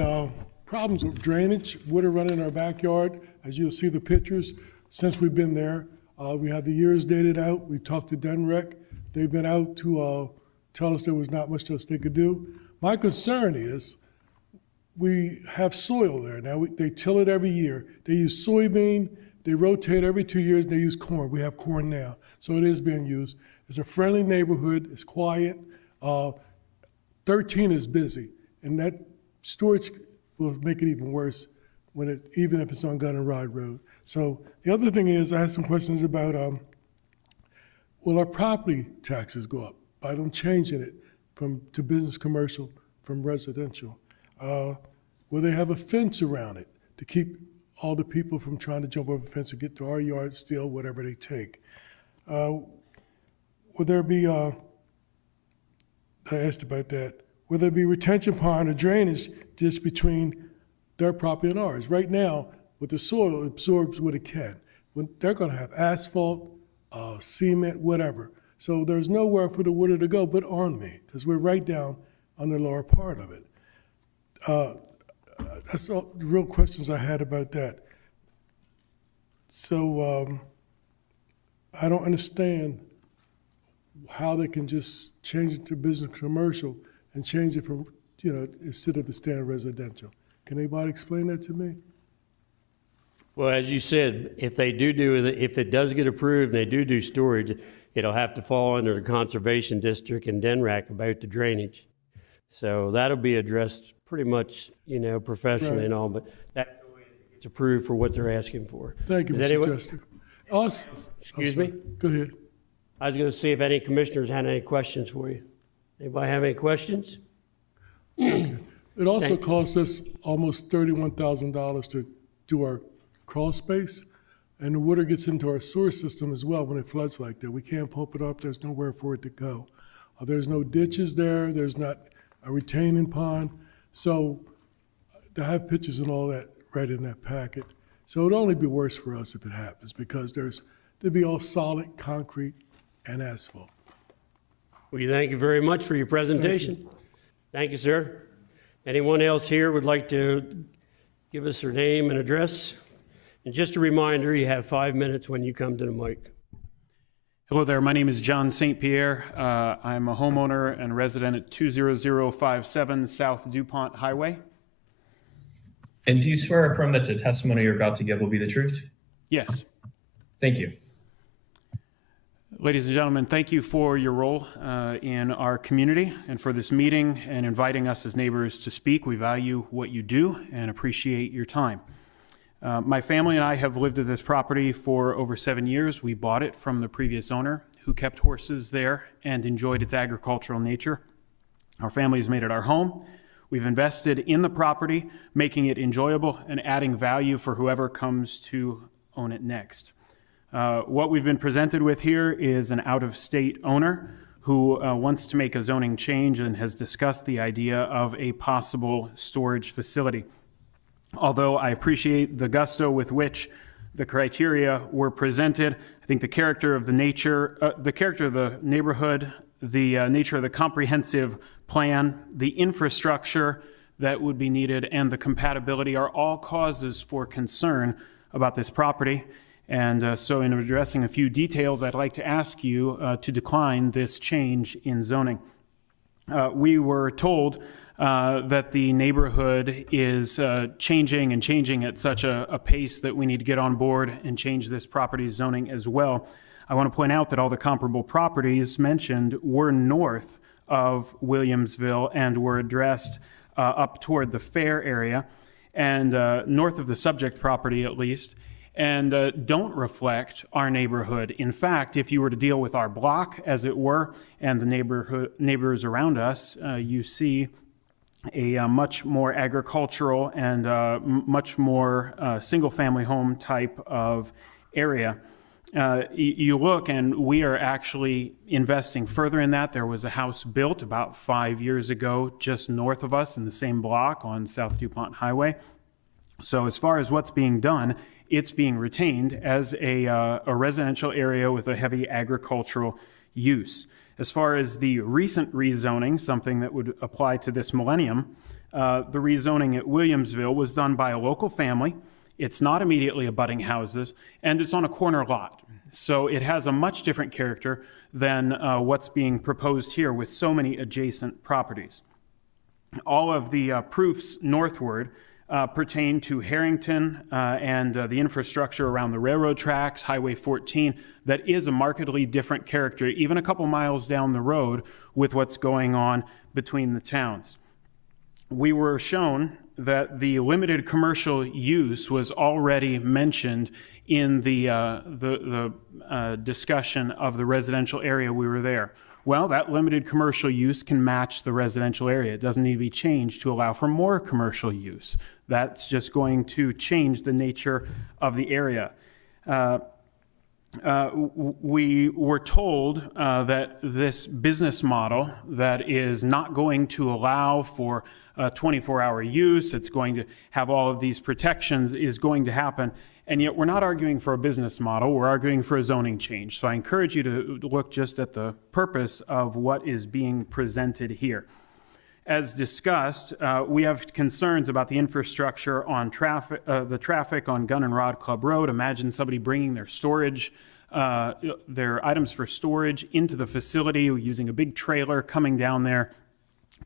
problems with drainage, water running in our backyard, as you'll see the pictures, since we've been there. We have the years dated out. We talked to DENREC. They've been out to tell us there was not much else they could do. My concern is we have soil there. Now, they till it every year. They use soybean, they rotate every 2 years, and they use corn. We have corn now, so it is being used. It's a friendly neighborhood, it's quiet. 13 is busy, and that storage will make it even worse even if it's on Gun and Rod Road. So the other thing is, I have some questions about, will our property taxes go up by them changing it to business commercial from residential? Will they have a fence around it to keep all the people from trying to jump over the fence and get to our yard, steal whatever they take? Will there be, I asked about that, will there be retention pond or drainage just between their property and ours? Right now, with the soil, it absorbs what it can. They're gonna have asphalt, cement, whatever. So there's nowhere for the water to go but on me, because we're right down on the lower part of it. That's all the real questions I had about that. So I don't understand how they can just change it to business commercial and change it from, instead of the standard residential. Can anybody explain that to me? Well, as you said, if it does get approved and they do storage, it'll have to fall under the Conservation District and DNRAC about the drainage. So that'll be addressed pretty much, professionally Right. and all, but that's the way it's approved for what they're asking for. Thank you, Mr. Jester. Also, Excuse me? Go ahead. I was going to see if any commissioners had any questions for you. Anybody have any questions? It also costs us almost $31,000 to do our crawl space, and the water gets into our sewer system as well when it floods like that. We can't pump it up. There's nowhere for it to go. There's no ditches there. There's not a retaining pond. So I have pictures and all that right in that packet. So it'd only be worse for us if it happens, because there'd be all solid concrete and asphalt. We thank you very much for your presentation. Thank you, sir. Anyone else here would like to give us their name and address? And just a reminder, you have 5 minutes when you come to the mic. Hello there, my name is John St. Pierre. I'm a homeowner and resident at 20057 South DuPont Highway. And do you swear or affirm that the testimony you're about to give will be the truth? Yes. Thank you. Ladies and gentlemen, thank you for your role in our community and for this meeting and inviting us as neighbors to speak. We value what you do and appreciate your time. My family and I have lived at this property for over 7 years. We bought it from the previous owner, who kept horses there and enjoyed its agricultural nature. Our family has made it our home. We've invested in the property, making it enjoyable and adding value for whoever comes to own it next. What we've been presented with here is an out-of-state owner who wants to make a zoning change and has discussed the idea of a possible storage facility. Although I appreciate the gusto with which the criteria were presented, I think the character of the neighborhood, the nature of the comprehensive plan, the infrastructure that would be needed, and the compatibility are all causes for concern about this property. And so in addressing a few details, I'd like to ask you to decline this change in zoning. We were told that the neighborhood is changing at such a pace that we need to get on board and change this property's zoning as well. I want to point out that all the comparable properties mentioned were north of Williamsville and were addressed up toward the fair area and north of the subject property at least, and don't reflect our neighborhood. In fact, if you were to deal with our block, as it were, and the neighbors around us, you see a much more agricultural and much more single-family home type of area. You look, and we are actually investing further in that. There was a house built about 5 years ago just north of us in the same block on South DuPont Highway. So as far as what's being done, it's being retained as a residential area with a heavy agricultural use. As far as the recent rezoning, something that would apply to this millennium, the rezoning at Williamsville was done by a local family. It's not immediately abutting houses, and it's on a corner lot. So it has a much different character than what's being proposed here with so many adjacent properties. All of the proofs northward pertain to Harrington and the infrastructure around the railroad tracks, Highway 14, that is a markedly different character, even a couple miles down the road with what's going on between the towns. We were shown that the limited commercial use was already mentioned in the discussion of the residential area we were there. Well, that limited commercial use can match the residential area. It doesn't need to be changed to allow for more commercial use. That's just going to change the nature of the area. We were told that this business model that is not going to allow for 24-hour use, it's going to have all of these protections, is going to happen. And yet we're not arguing for a business model, we're arguing for a zoning change. So I encourage you to look just at the purpose of what is being presented here. As discussed, we have concerns about the infrastructure on traffic, the traffic on Gun and Rod Club Road. Imagine somebody bringing their storage, their items for storage into the facility using a big trailer coming down there.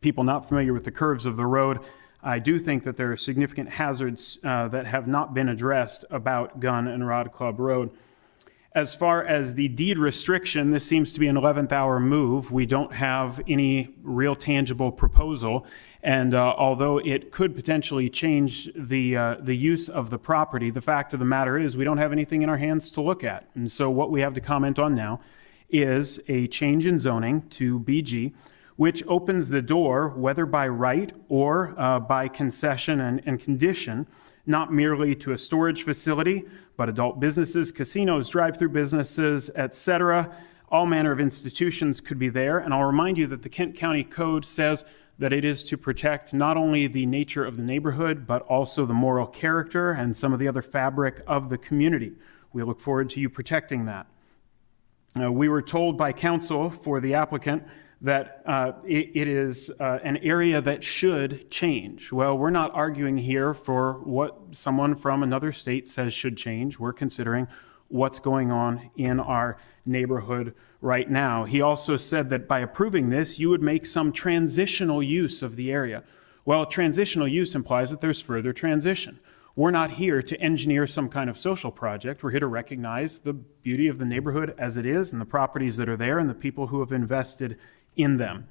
People not familiar with the curves of the road. I do think that there are significant hazards that have not been addressed about Gun and Rod Club Road. As far as the deed restriction, this seems to be an 11th hour move. We don't have any real tangible proposal. And although it could potentially change the use of the property, the fact of the matter is we don't have anything in our hands to look at. And so what we have to comment on now is a change in zoning to BG, which opens the door, whether by right or by concession and condition, not merely to a storage facility, but adult businesses, casinos, drive-through businesses, etc. All manner of institutions could be there. And I'll remind you that the Kent County Code says that it is to protect not only the nature of the neighborhood, but also the moral character and some of the other fabric of the community. We look forward to you protecting that. We were told by counsel for the applicant that it is an area that should change. Well, we're not arguing here for what someone from another state says should change. We're considering what's going on in our neighborhood right now. He also said that by approving this, you would make some transitional use of the area. Well, transitional use implies that there's further transition. We're not here to engineer some kind of social project. We're here to recognize the beauty of the neighborhood as it is and the properties that are there and the people who have invested in them.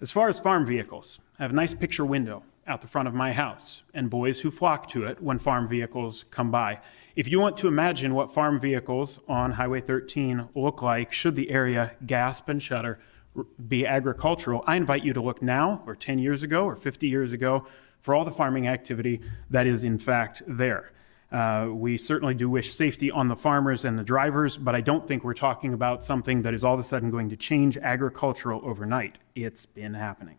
As far as farm vehicles, I have a nice picture window out the front of my house and boys who flock to it when farm vehicles come by. If you want to imagine what farm vehicles on Highway 13 look like should the area gasp and shudder, be agricultural, I invite you to look now or 10 years ago or 50 years ago for all the farming activity that is in fact there. We certainly do wish safety on the farmers and the drivers, but I don't think we're talking about something that is all of a sudden going to change agricultural overnight. It's been happening.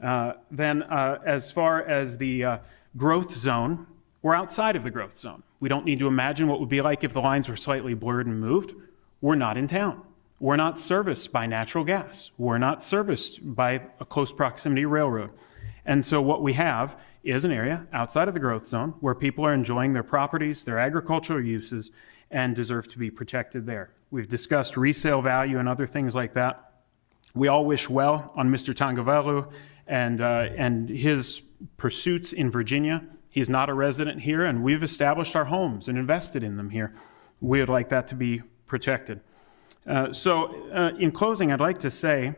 As far as the growth zone, we're outside of the growth zone. We don't need to imagine what would be like if the lines were slightly blurred and moved. We're not in town. We're not serviced by natural gas. We're not serviced by a close proximity railroad. And so what we have is an area outside of the growth zone where people are enjoying their properties, their agricultural uses, and deserve to be protected there. We've discussed resale value and other things like that. We all wish well on Mr. Tangavelu and his pursuits in Virginia. He's not a resident here, and we've established our homes and invested in them here. We would like that to be protected. In closing, I'd like to say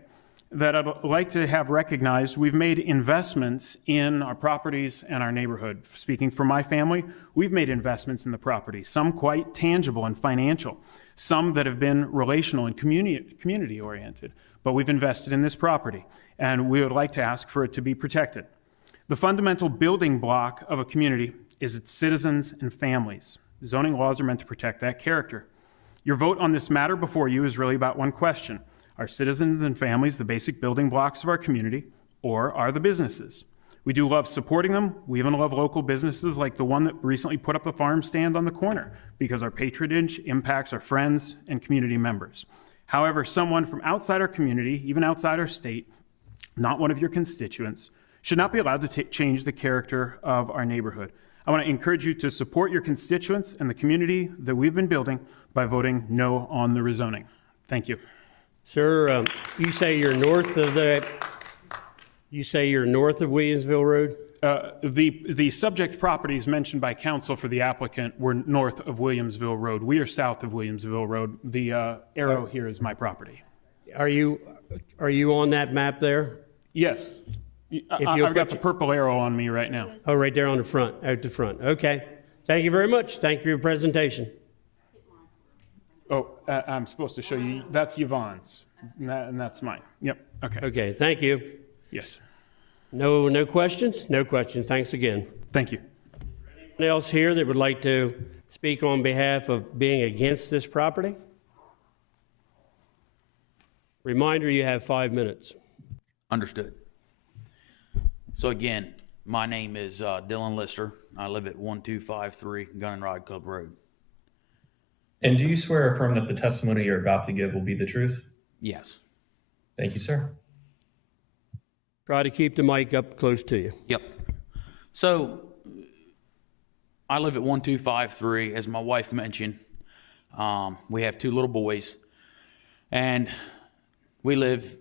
that I'd like to have recognized we've made investments in our properties and our neighborhood. Speaking for my family, we've made investments in the property, some quite tangible and financial, some that have been relational and community-oriented, but we've invested in this property, and we would like to ask for it to be protected. The fundamental building block of a community is its citizens and families. Zoning laws are meant to protect that character. Your vote on this matter before you is really about one question. Are citizens and families the basic building blocks of our community, or are the businesses? We do love supporting them. We even love local businesses like the one that recently put up the farm stand on the corner because our patronage impacts our friends and community members. However, someone from outside our community, even outside our state, not one of your constituents, should not be allowed to change the character of our neighborhood. I want to encourage you to support your constituents and the community that we've been building by voting no on the rezoning. Thank you. Sir, you say you're north of Williamsville Road? The subject properties mentioned by counsel for the applicant were north of Williamsville Road. We are south of Williamsville Road. The arrow here is my property. Are you on that map there? Yes. I've got the purple arrow on me right now. Oh, right there on the front, out the front. Okay. Thank you very much. Thank you for your presentation. Oh, I'm supposed to show you. That's Yvonne's, and that's mine. Yep. Okay. Okay. Thank you. Yes. No questions? No questions. Thanks again. Thank you. Anyone else here that would like to speak on behalf of being against this property? Reminder, you have 5 minutes. Understood. So again, my name is Dylan Lister. I live at 1253 Gun and Rod Club Road. And do you swear or affirm that the testimony you're about to give will be the truth? Yes. Thank you, sir. Try to keep the mic up close to you. Yep. So I live at 1253. As my wife mentioned, we have 2 little boys, and we live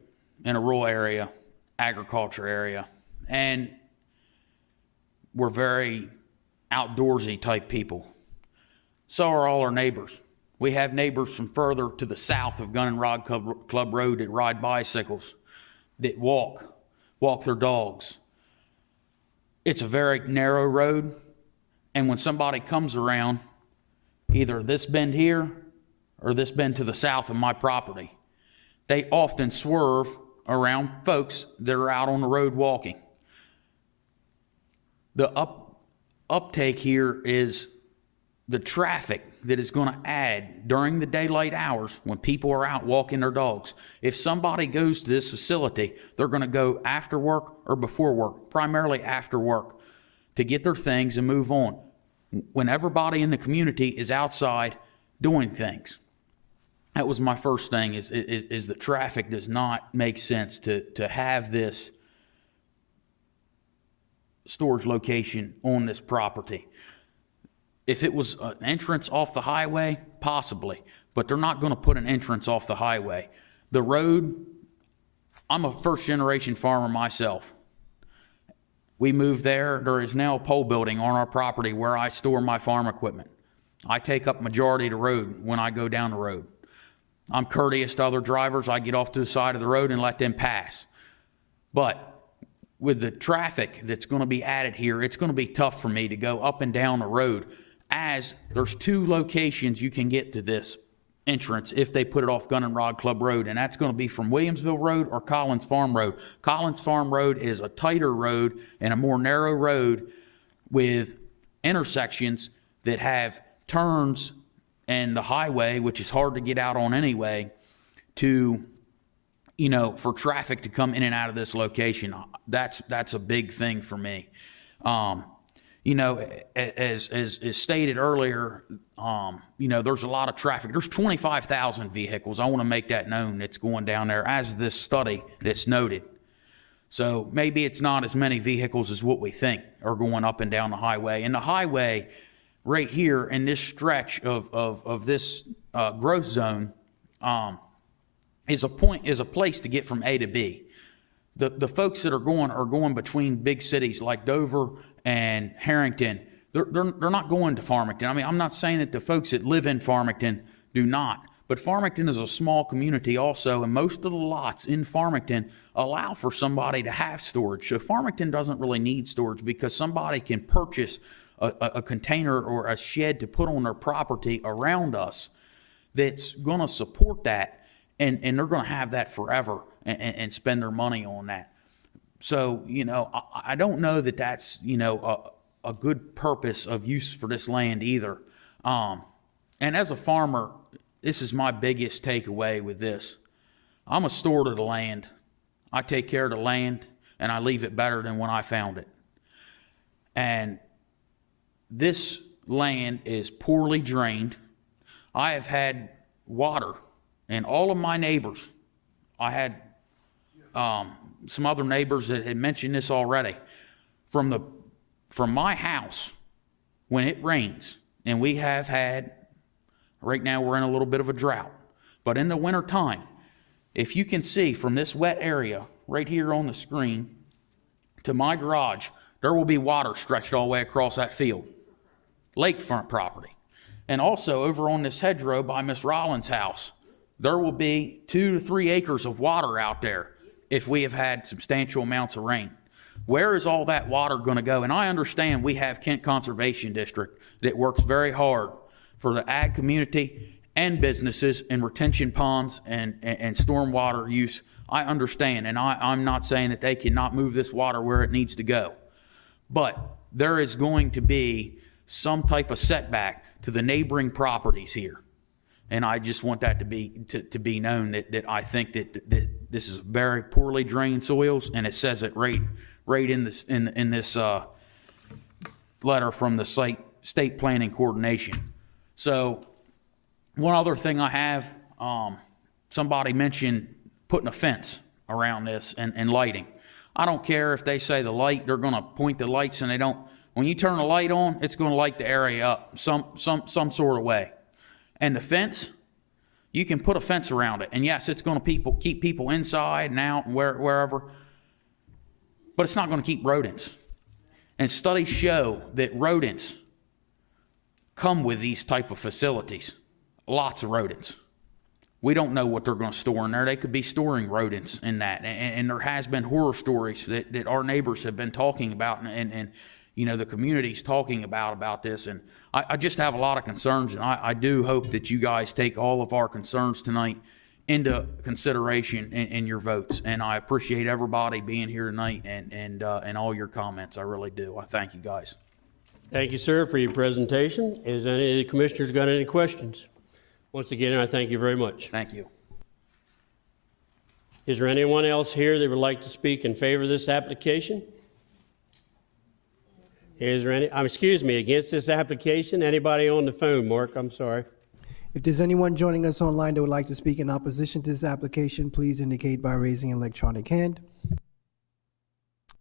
in a rural area, agriculture area, and we're very outdoorsy type people. So are all our neighbors. We have neighbors from further to the south of Gun and Rod Club Road that ride bicycles, that walk their dogs. It's a very narrow road, and when somebody comes around, either this bend here or this bend to the south of my property, they often swerve around folks that are out on the road walking. The uptake here is the traffic that is going to add during the daylight hours when people are out walking their dogs. If somebody goes to this facility, they're going to go after work or before work, primarily after work, to get their things and move on, when everybody in the community is outside doing things. That was my first thing, is the traffic does not make sense to have this storage location on this property. If it was an entrance off the highway, possibly, but they're not going to put an entrance off the highway. The road, I'm a first-generation farmer myself. We moved there. There is now a pole building on our property where I store my farm equipment. I take up majority of the road when I go down the road. I'm courteous to other drivers. I get off to the side of the road and let them pass. But with the traffic that's going to be added here, it's going to be tough for me to go up and down the road, as there's 2 locations you can get to this entrance if they put it off Gun and Rod Club Road, and that's going to be from Williamsville Road or Collins Farm Road. Collins Farm Road is a tighter road and a more narrow road with intersections that have turns and the highway, which is hard to get out on anyway, to, for traffic to come in and out of this location. That's a big thing for me. As stated earlier, there's a lot of traffic. There's 25,000 vehicles. I want to make that known that's going down there, as this study that's noted. So maybe it's not as many vehicles as what we think are going up and down the highway. And the highway right here in this stretch of this growth zone is a place to get from A to B. The folks that are going between big cities like Dover and Harrington. They're not going to Farmington. I mean, I'm not saying that the folks that live in Farmington do not, but Farmington is a small community also, and most of the lots in Farmington allow for somebody to have storage. So Farmington doesn't really need storage, because somebody can purchase a container or a shed to put on their property around us that's going to support that, and they're going to have that forever and spend their money on that. So, I don't know that that's, a good purpose of use for this land either. And as a farmer, this is my biggest takeaway with this. I'm a steward of the land. I take care of the land, and I leave it better than when I found it. And this land is poorly drained. I have had water, and all of my neighbors, I had some other neighbors that had mentioned this already. From my house, when it rains, and we have had, right now we're in a little bit of a drought, but in the winter time, If you can see from this wet area right here on the screen to my garage, there will be water stretched all the way across that field, lakefront property. And also over on this hedgerow by Miss Rollins' house, there will be 2 to 3 acres of water out there if we have had substantial amounts of rain. Where is all that water going to go? And I understand we have Kent Conservation District that works very hard for the ag community and businesses and retention ponds and stormwater use. I understand, and I'm not saying that they cannot move this water where it needs to go. But there is going to be some type of setback to the neighboring properties here. And I just want that to be known that I think that this is very poorly drained soils, and it says it right in this letter from the state planning coordination. So one other thing I have, somebody mentioned putting a fence around this and lighting. I don't care if they say the light, they're going to point the lights, and they don't. When you turn the light on, it's going to light the area up some sort of way. And the fence, you can put a fence around it. And yes, it's going to keep people inside and out and wherever, but it's not going to keep rodents. And studies show that rodents come with these type of facilities. Lots of rodents. We don't know what they're going to store in there. They could be storing rodents in that. And there has been horror stories that our neighbors have been talking about, and you know, the community's talking about this. And I just have a lot of concerns, and I do hope that you guys take all of our concerns tonight into consideration in your votes. And I appreciate everybody being here tonight and all your comments. I really do. I thank you guys. Thank you, sir, for your presentation. Has any of the commissioners got any questions? Once again, I thank you very much. Thank you. Is there anyone else here that would like to speak in favor of this application? Is there any, excuse me, against this application? Anybody on the phone, Mark? I'm sorry. If there's anyone joining us online that would like to speak in opposition to this application, please indicate by raising an electronic hand.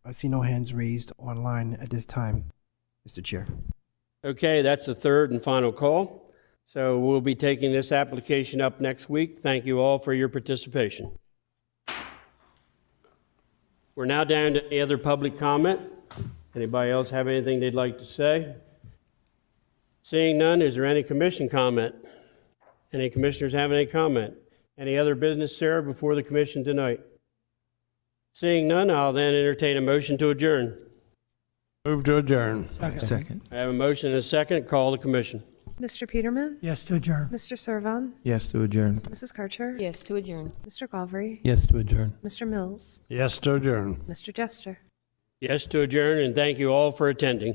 I see no hands raised online at this time, Mr. Chair. Okay, that's the third and final call. So we'll be taking this application up next week. Thank you all for your participation. We're now down to any other public comment. Anybody else have anything they'd like to say? Seeing none, is there any commission comment? Any commissioners have any comment? Any other business, Sarah, before the commission tonight? Seeing none, I'll then entertain a motion to adjourn. Move to adjourn. Second. I have a motion and a second. Call the commission. Mr. Peterman? Yes, to adjourn. Mr. Servan? Yes to adjourn. Mrs. Karcher? Yes, to adjourn. Mr. Galvery? Yes to adjourn. Mr. Mills? Yes to adjourn. Mr. Jester? Yes to adjourn, and thank you all for attending.